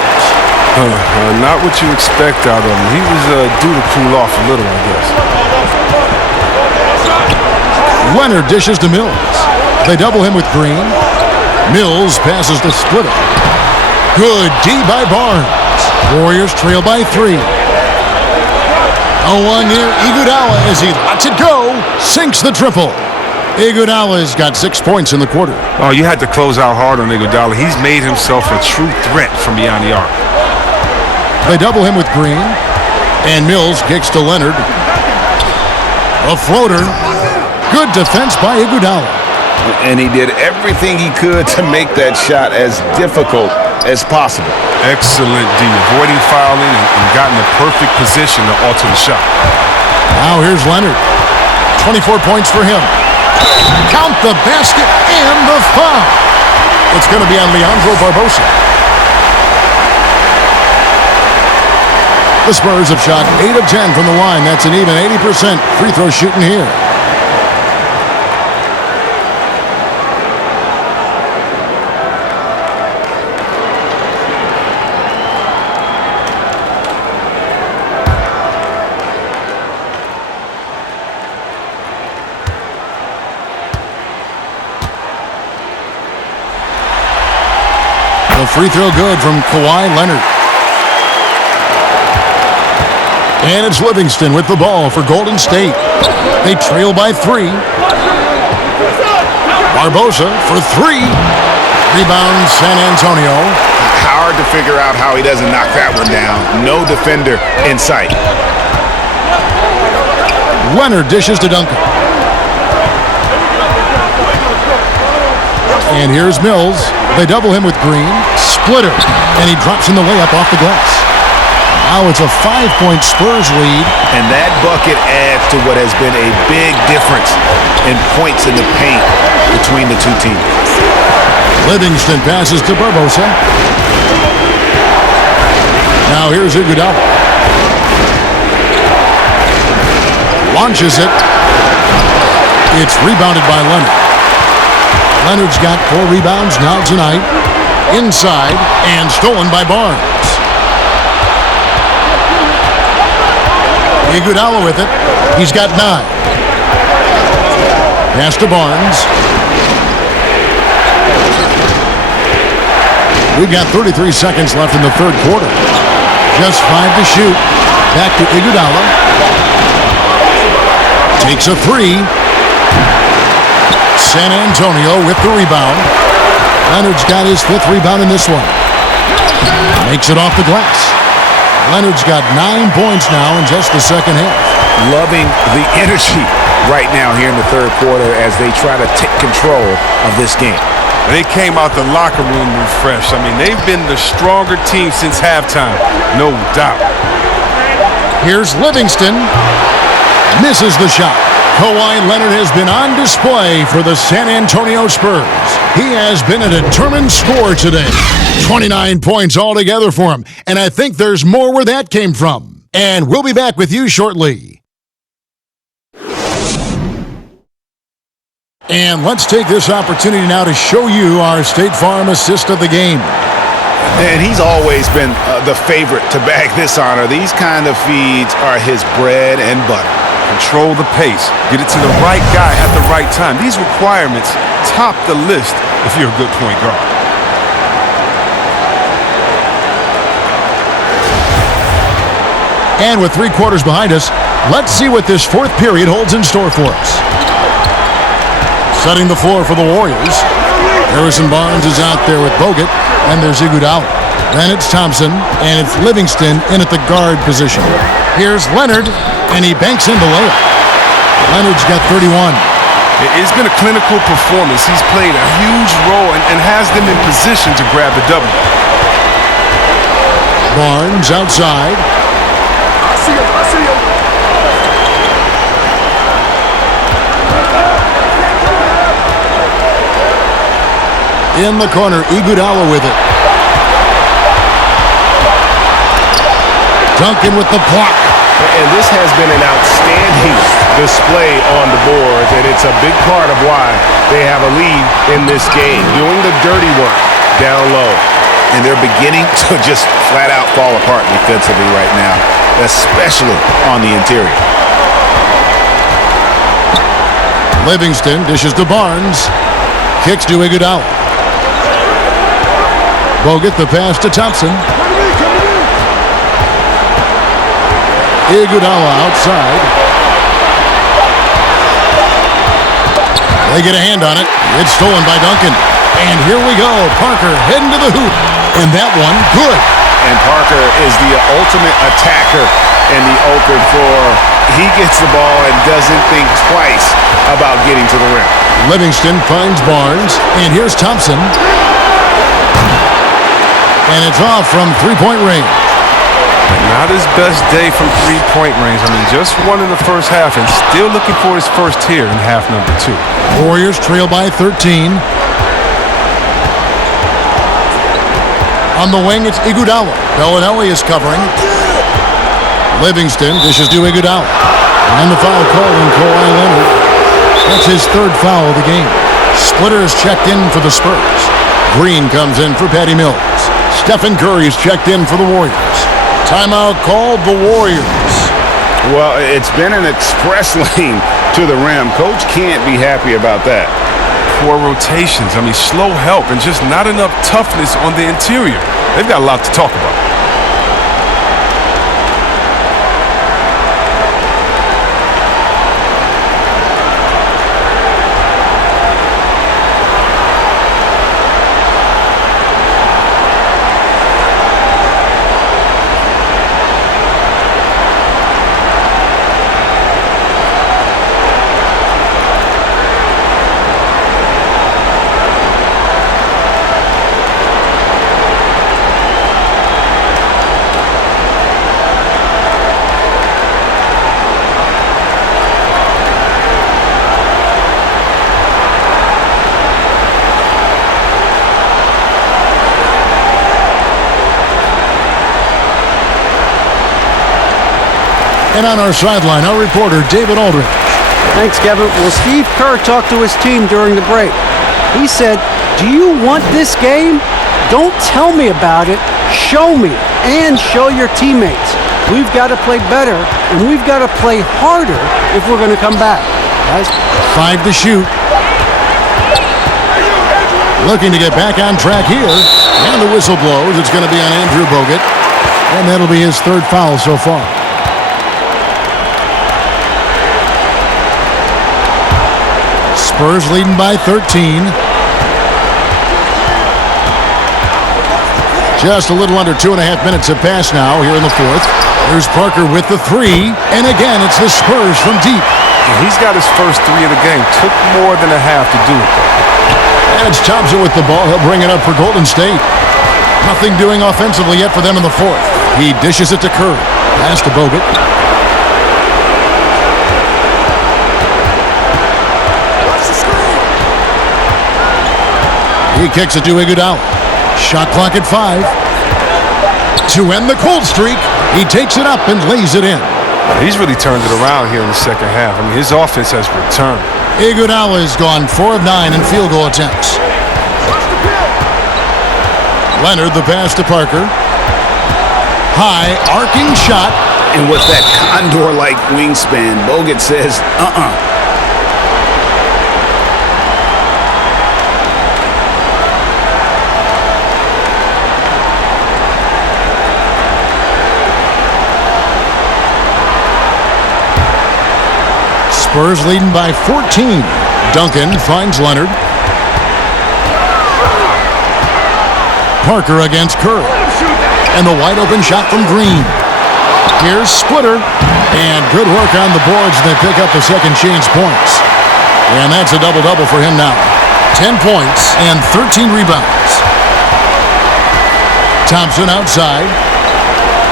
Not what you expect out of him. He was due to cool off a little, I guess. Leonard dishes to Mills. They double him with Green. Mills passes to Splitter. Good D by Barnes. Warriors trail by 3. 0-1 near Iguodala as he lets it go. Sinks the triple. Iguodala's got 6 points in the quarter. Oh, you had to close out hard on Iguodala. He's made himself a true threat from beyond the arc. They double him with Green. And Mills kicks to Leonard. A floater. Good defense by Iguodala. And he did everything he could to make that shot as difficult as possible. Excellent D, avoiding fouling and got in the perfect position to alter the shot. Now here's Leonard. 24 points for him. Count the basket and the foul. It's going to be on Leandro Barbosa. The Spurs have shot 8 of 10 from the line. That's an even 80% free throw shooting here. The free throw good from Kawhi Leonard. And it's Livingston with the ball for Golden State. They trail by 3. Barbosa for 3. Rebound San Antonio. Hard to figure out how he doesn't knock that one down. No defender in sight. Leonard dishes to Duncan. And here's Mills. They double him with Green. Splitter. And he drops in the layup off the glass. Now it's a 5-point Spurs lead. And that bucket adds to what has been a big difference in points in the paint between the two teams. Livingston passes to Barbosa. Now here's Iguodala. Launches it. It's rebounded by Leonard. Leonard's got 4 rebounds now tonight. Inside and stolen by Barnes. Iguodala with it. He's got 9. Pass to Barnes. We've got 33 seconds left in the third quarter. Just 5 to shoot. Back to Iguodala. Takes a 3. San Antonio with the rebound. Leonard's got his 5th rebound in this one. Makes it off the glass. Leonard's got 9 points now in just the second half. Loving the energy right now here in the third quarter as they try to take control of this game. They came out the locker room refreshed. I mean, they've been the stronger team since halftime, no doubt. Here's Livingston. Misses the shot. Kawhi Leonard has been on display for the San Antonio Spurs. He has been a determined scorer today. 29 points altogether for him. And I think there's more where that came from. And we'll be back with you shortly. And let's take this opportunity now to show you our State Farm assist of the game. And he's always been the favorite to bag this honor. These kind of feeds are his bread and butter. Control the pace. Get it to the right guy at the right time. These requirements top the list if you're a good point guard. And with 3 quarters behind us, let's see what this 4th period holds in store for us. Setting the floor for the Warriors. Harrison Barnes is out there with Bogut, and there's Iguodala. Then it's Thompson, and it's Livingston in at the guard position. Here's Leonard, and he banks in the layup. Leonard's got 31. It's been a clinical performance. He's played a huge role and has them in position to grab the W. Barnes outside. I see him. In the corner, Iguodala with it. Duncan with the block. And this has been an outstanding display on the boards, and it's a big part of why they have a lead in this game, doing the dirty work down low. And they're beginning to just flat out fall apart defensively right now, especially on the interior. Livingston dishes to Barnes. Kicks to Iguodala. Bogut the pass to Thompson. Iguodala outside. They get a hand on it. It's stolen by Duncan. And here we go. Parker heading to the hoop. And that one, good. And Parker is the ultimate attacker in the open floor. He gets the ball and doesn't think twice about getting to the rim. Livingston finds Barnes. And here's Thompson. And it's off from 3-point range. But not his best day from three-point range. I mean, just one in the first half and still looking for his first here in half number 2. Warriors trail by 13. On the wing, it's Iguodala. Bellinelli is covering. Livingston dishes to Iguodala. And the foul call on Kawhi Leonard. That's his 3rd foul of the game. Splitter is checked in for the Spurs. Green comes in for Patty Mills. Stephen Curry is checked in for the Warriors. Timeout called the Warriors. Well, it's been an express lane to the rim. Coach can't be happy about that. Poor rotations. I mean, slow help and just not enough toughness on the interior. They've got a lot to talk about. And on our sideline, our reporter, David Aldridge. Thanks, Kevin. Well, Steve Kerr talked to his team during the break. He said, "Do you want this game? Don't tell me about it. Show me and show your teammates. We've got to play better, and we've got to play harder if we're going to come back." Guys, 5 to shoot. Looking to get back on track here. And the whistle blows. It's going to be on Andrew Bogut. And that'll be his 3rd foul so far. Spurs leading by 13. Just a little under 2.5 minutes have passed now here in the 4th. Here's Parker with the 3. And again, it's the Spurs from deep. And he's got his first 3 of the game. Took more than a half to do it. And it's Thompson with the ball. He'll bring it up for Golden State. Nothing doing offensively yet for them in the 4th. He dishes it to Curry. Pass to Bogut. He kicks it to Iguodala. Shot clock at 5. To end the cold streak, he takes it up and lays it in. He's really turned it around here in the second half. I mean, his offense has returned. Iguodala has gone 4 of 9 in field goal attempts. Leonard, the pass to Parker. High, arcing shot. And with that condor-like wingspan, Bogut says, Spurs leading by 14. Duncan finds Leonard. Parker against Curry. And the wide open shot from Green. Here's Splitter. And good work on the boards. They pick up the second chance points. And that's a double-double for him now. 10 points and 13 rebounds. Thompson outside.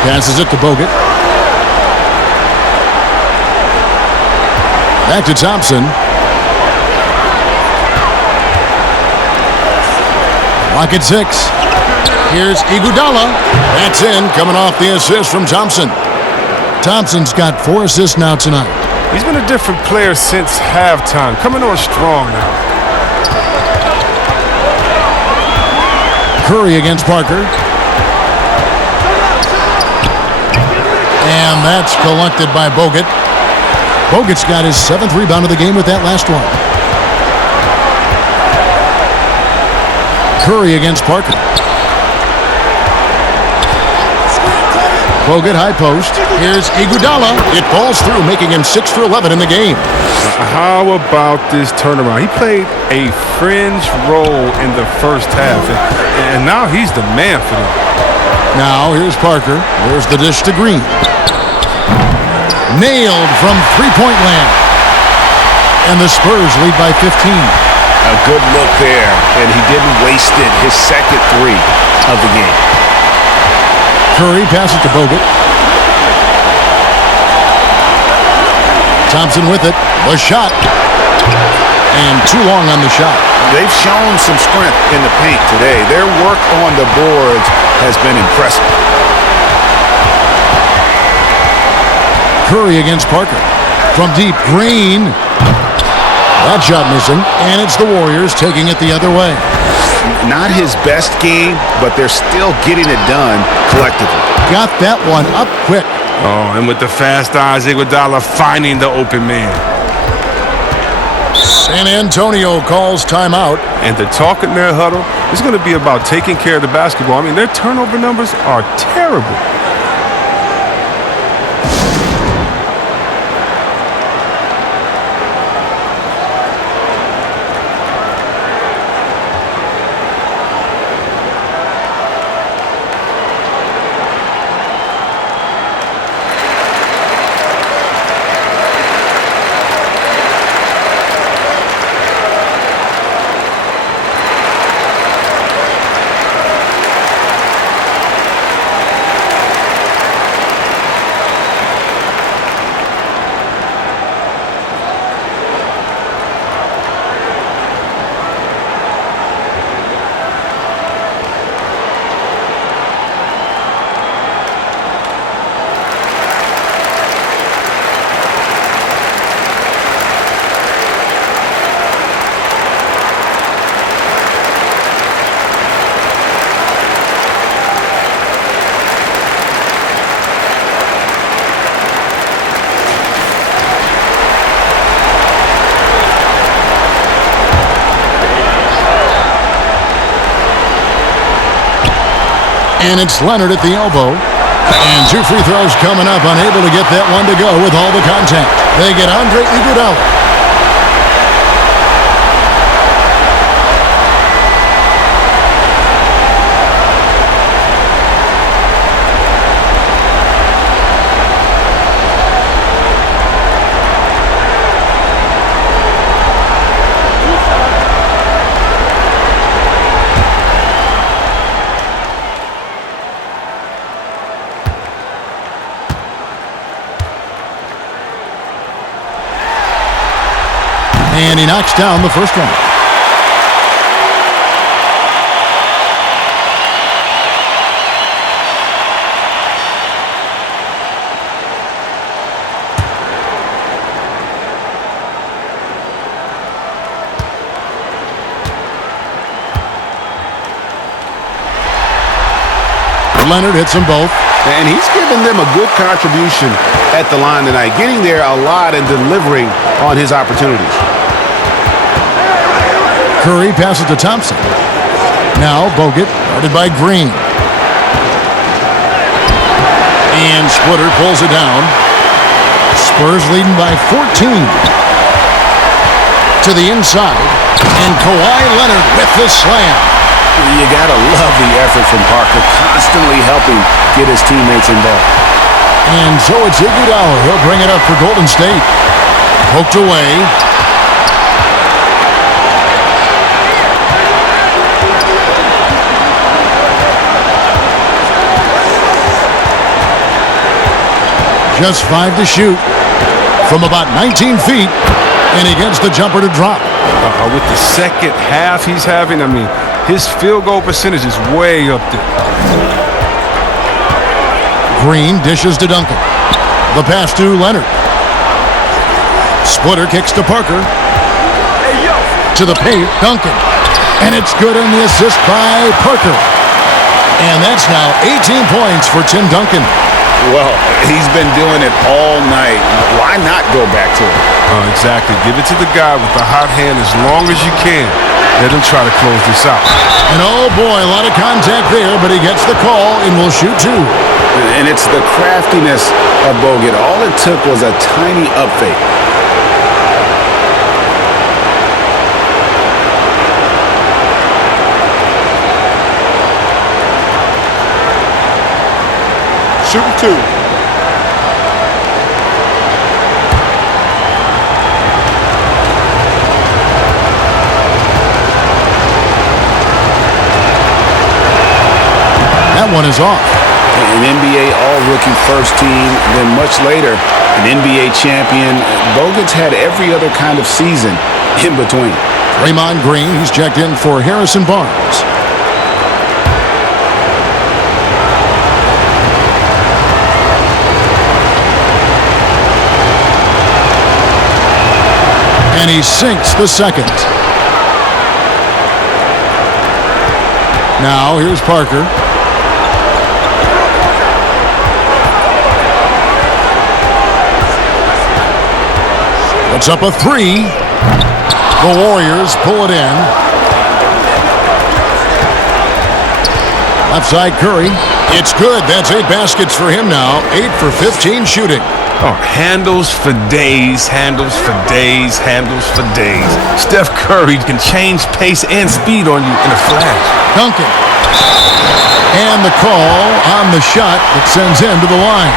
Passes it to Bogut. Back to Thompson. Clock at 6. Here's Iguodala. That's in, coming off the assist from Thompson. Thompson's got 4 assists now tonight. He's been a different player since halftime. Coming on strong now. Curry against Parker. And that's collected by Bogut. Bogut's got his 7th rebound of the game with that last one. Curry against Parker. Bogut high post. Here's Iguodala. It falls through, making him 6 for 11 in the game. How about this turnaround? He played a fringe role in the first half, and now he's the man for them. Now here's Parker. There's the dish to Green. Nailed from three-point land. And the Spurs lead by 15. a good look there, and he didn't waste it. His second 3 of the game. Curry passes to Bogut. Thompson with it. The shot. And too long on the shot. They've shown some strength in the paint today. Their work on the boards has been impressive. Curry against Parker. From deep, Green. That shot missing, and it's the Warriors taking it the other way. Not his best game, but they're still getting it done collectively. Got that one up quick. Oh, and with the fast eyes, Iguodala finding the open man. San Antonio calls timeout. And the talk in their huddle is going to be about taking care of the basketball. I mean, their turnover numbers are terrible. And it's Leonard at the elbow. And 2 free throws coming up, unable to get that one to go with all the contact. They get Andre Iguodala. And he knocks down the first one. Leonard hits them both. And he's given them a good contribution at the line tonight, getting there a lot and delivering on his opportunities. Curry passes to Thompson. Now Bogut, guarded by Green. And Splitter pulls it down. Spurs leading by 14. To the inside. And Kawhi Leonard with the slam. You gotta love the effort from Parker, constantly helping get his teammates involved. And so it's Iguodala. He'll bring it up for Golden State. Poked away. Just 5 to shoot from about 19 feet, and he gets the jumper to drop. With the second half he's having, I mean, his field goal percentage is way up there. Green dishes to Duncan. The pass to Leonard. Splitter kicks to Parker. To the paint, Duncan. And it's good on the assist by Parker. And that's now 18 points for Tim Duncan. Well, he's been doing it all night. Why not go back to it? Exactly. Give it to the guy with the hot hand as long as you can. Let him try to close this out. And oh boy, a lot of contact there, but he gets the call and will shoot 2. And it's the craftiness of Bogut. All it took was a tiny up fake. Shooting 2. That one is off. an NBA all-rookie first team, then much later an NBA champion. Bogut's had every other kind of season in between. Draymond Green, he's checked in for Harrison Barnes. And he sinks the second. Now here's Parker. Puts up a three. The Warriors pull it in. Left side Curry. It's good. That's 8 baskets for him now. 8 for 15 shooting. Oh, handles for days, handles for days, handles for days. Steph Curry can change pace and speed on you in a flash. Duncan. And the call on the shot that sends him to the line.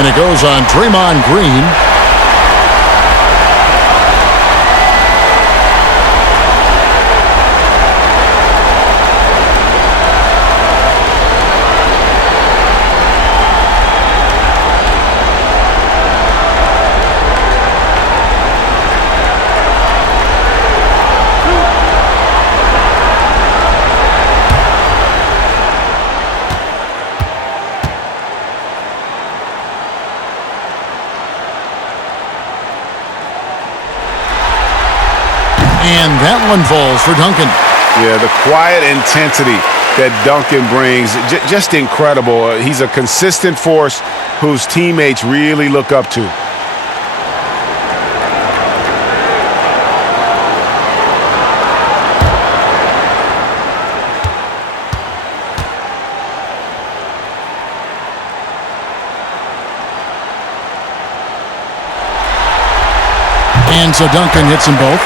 And it goes on Draymond Green. And that one falls for Duncan. Yeah, the quiet intensity that Duncan brings, just incredible. He's a consistent force whose teammates really look up to. And so Duncan hits them both.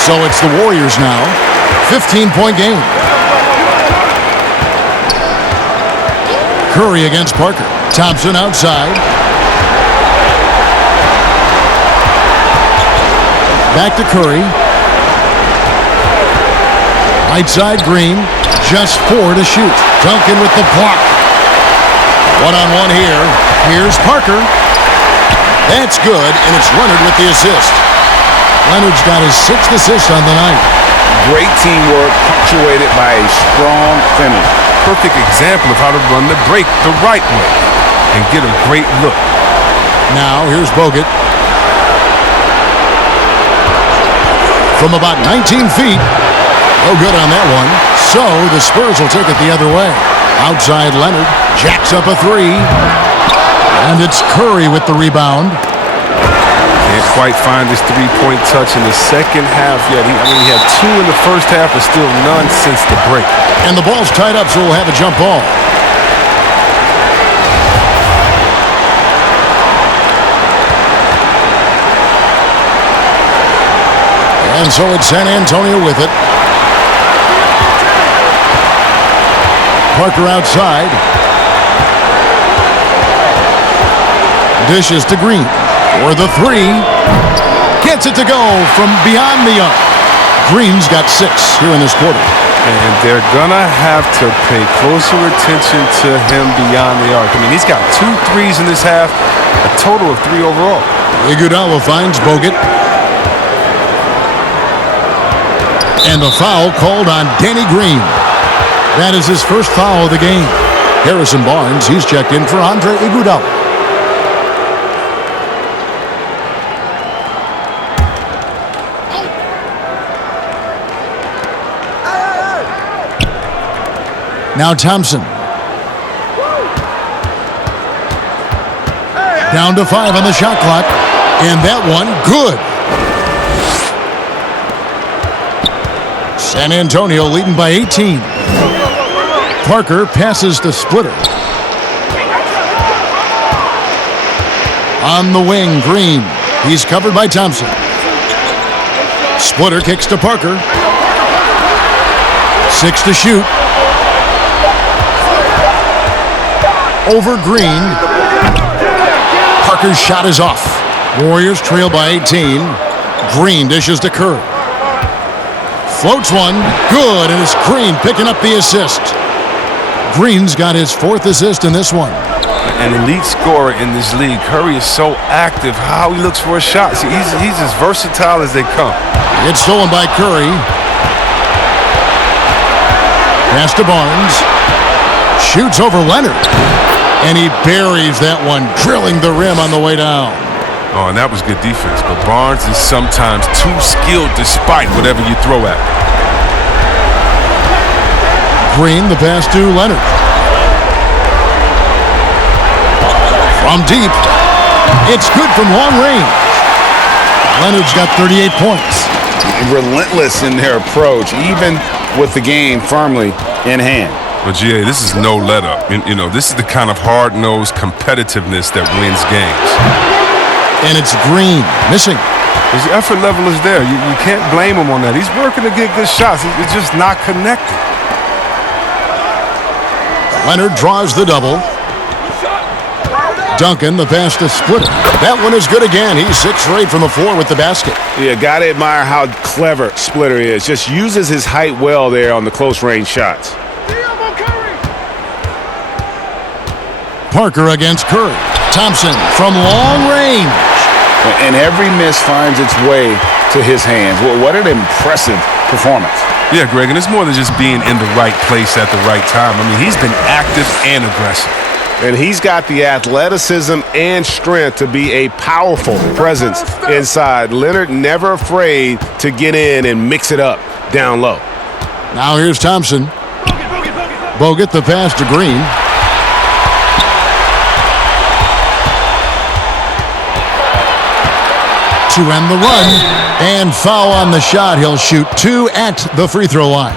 So it's the Warriors now. 15-point game. Curry against Parker. Thompson outside. Back to Curry. Right side Green. Just 4 to shoot. Duncan with the block. One-on-one here. Here's Parker. That's good, and it's Leonard with the assist. Leonard's got his 6th assist on the night. Great teamwork punctuated by a strong finish. Perfect example of how to run the break the right way and get a great look. Now here's Bogut. From about 19 feet. No good on that one. So the Spurs will take it the other way. Outside Leonard jacks up a 3. And it's Curry with the rebound. Can't quite find his three-point touch in the second half yet. He had 2 in the first half, but still none since the break. And the ball's tied up, so we'll have a jump ball. And so it's San Antonio with it. Parker outside. Dishes to Green for the 3. Gets it to go from beyond the arc. Green's got 6 here in this quarter. And they're going to have to pay closer attention to him beyond the arc. I mean, he's got 2 threes in this half, a total of 3 overall. Iguodala finds Bogut. And the foul called on Danny Green. That is his first foul of the game. Harrison Barnes, he's checked in for Andre Iguodala. Now Thompson. Down to 5 on the shot clock. And that one, good. San Antonio leading by 18. Parker passes to Splitter. On the wing, Green. He's covered by Thompson. Splitter kicks to Parker. 6 to shoot. Over Green. Parker's shot is off. Warriors trail by 18. Green dishes to Curry. Floats one. Good, and it's Green picking up the assist. Green's got his 4th assist in this one. An elite scorer in this league. Curry is so active, how he looks for a shot. See, he's as versatile as they come. It's stolen by Curry. Pass to Barnes. Shoots over Leonard. And he buries that one, drilling the rim on the way down. Oh, and that was good defense. But Barnes is sometimes too skilled despite whatever you throw at him. Green, the pass to Leonard. From deep. It's good from long range. Leonard's got 38 points. Relentless in their approach, even with the game firmly in hand. But, GA, this is no let-up. You know, this is the kind of hard-nosed competitiveness that wins games. And it's Green, missing. His effort level is there. You can't blame him on that. He's working to get good shots. It's just not connected. Leonard draws the double. Duncan, the pass to Splitter. That one is good again. He's 6 for 8 from the floor with the basket. Yeah, got to admire how clever Splitter is. Just uses his height well there on the close-range shots. Parker against Curry. Thompson from long range. And every miss finds its way to his hands. Well, what an impressive performance. Yeah, Greg, and it's more than just being in the right place at the right time. I mean, he's been active and aggressive. And he's got the athleticism and strength to be a powerful presence inside. Leonard never afraid to get in and mix it up down low. Now here's Thompson. Bogut, the pass to Green. To end the run, and foul on the shot. He'll shoot 2 at the free throw line.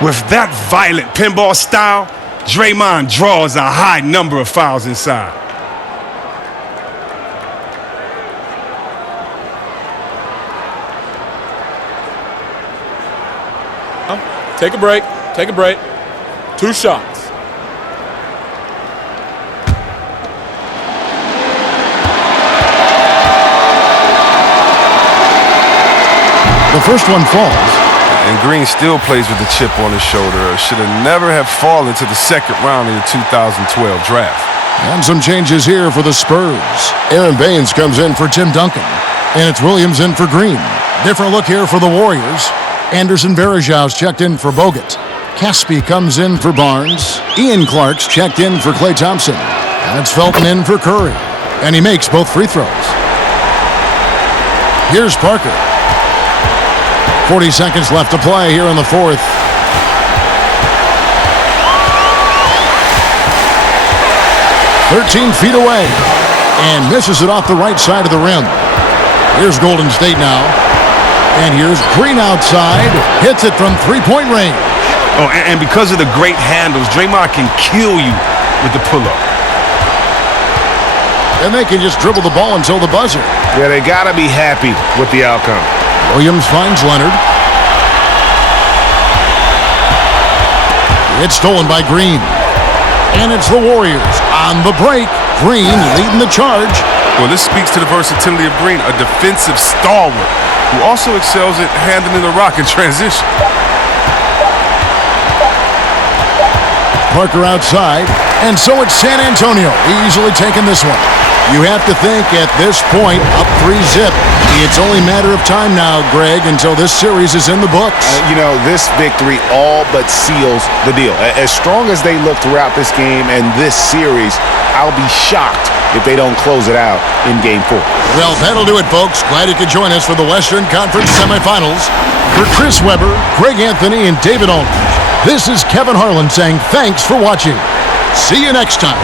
With that violent pinball style, Draymond draws a high number of fouls inside. Take a break. Take a break. 2 shots. The first one falls. And Green still plays with the chip on his shoulder. Should have never have fallen to the second round in the 2012 draft. And some changes here for the Spurs. Aaron Baines comes in for Tim Duncan. And it's Williams in for Green. Different look here for the Warriors. Anderson Varejau's checked in for Bogut. Caspi comes in for Barnes. Ian Clark's checked in for Klay Thompson. And it's Felton in for Curry. And he makes both free throws. Here's Parker. 40 seconds left to play here in the 4th. "13 feet away and misses it off the right side of the rim. Here's Golden State now. And here's Green outside. Hits it from 3-point range. Oh, and because of the great handles, Draymond can kill you with the pull-up. And they can just dribble the ball until the buzzer. Yeah, they got to be happy with the outcome. Williams finds Leonard. It's stolen by Green. And it's the Warriors on the break. Green leading the charge. Well, this speaks to the versatility of Green, a defensive stalwart who also excels at handling the rock in transition. Parker outside, and so it's San Antonio easily taking this one. You have to think at this point, up 3-0. It's only a matter of time now, Greg, until this series is in the books. You know, this victory all but seals the deal. As strong as they look throughout this game and this series, I'll be shocked if they don't close it out in Game 4. Well, that'll do it, folks. Glad you could join us for the Western Conference semifinals. For Chris Webber, Greg Anthony, and David Aldridge, this is Kevin Harlan saying thanks for watching. See you next time.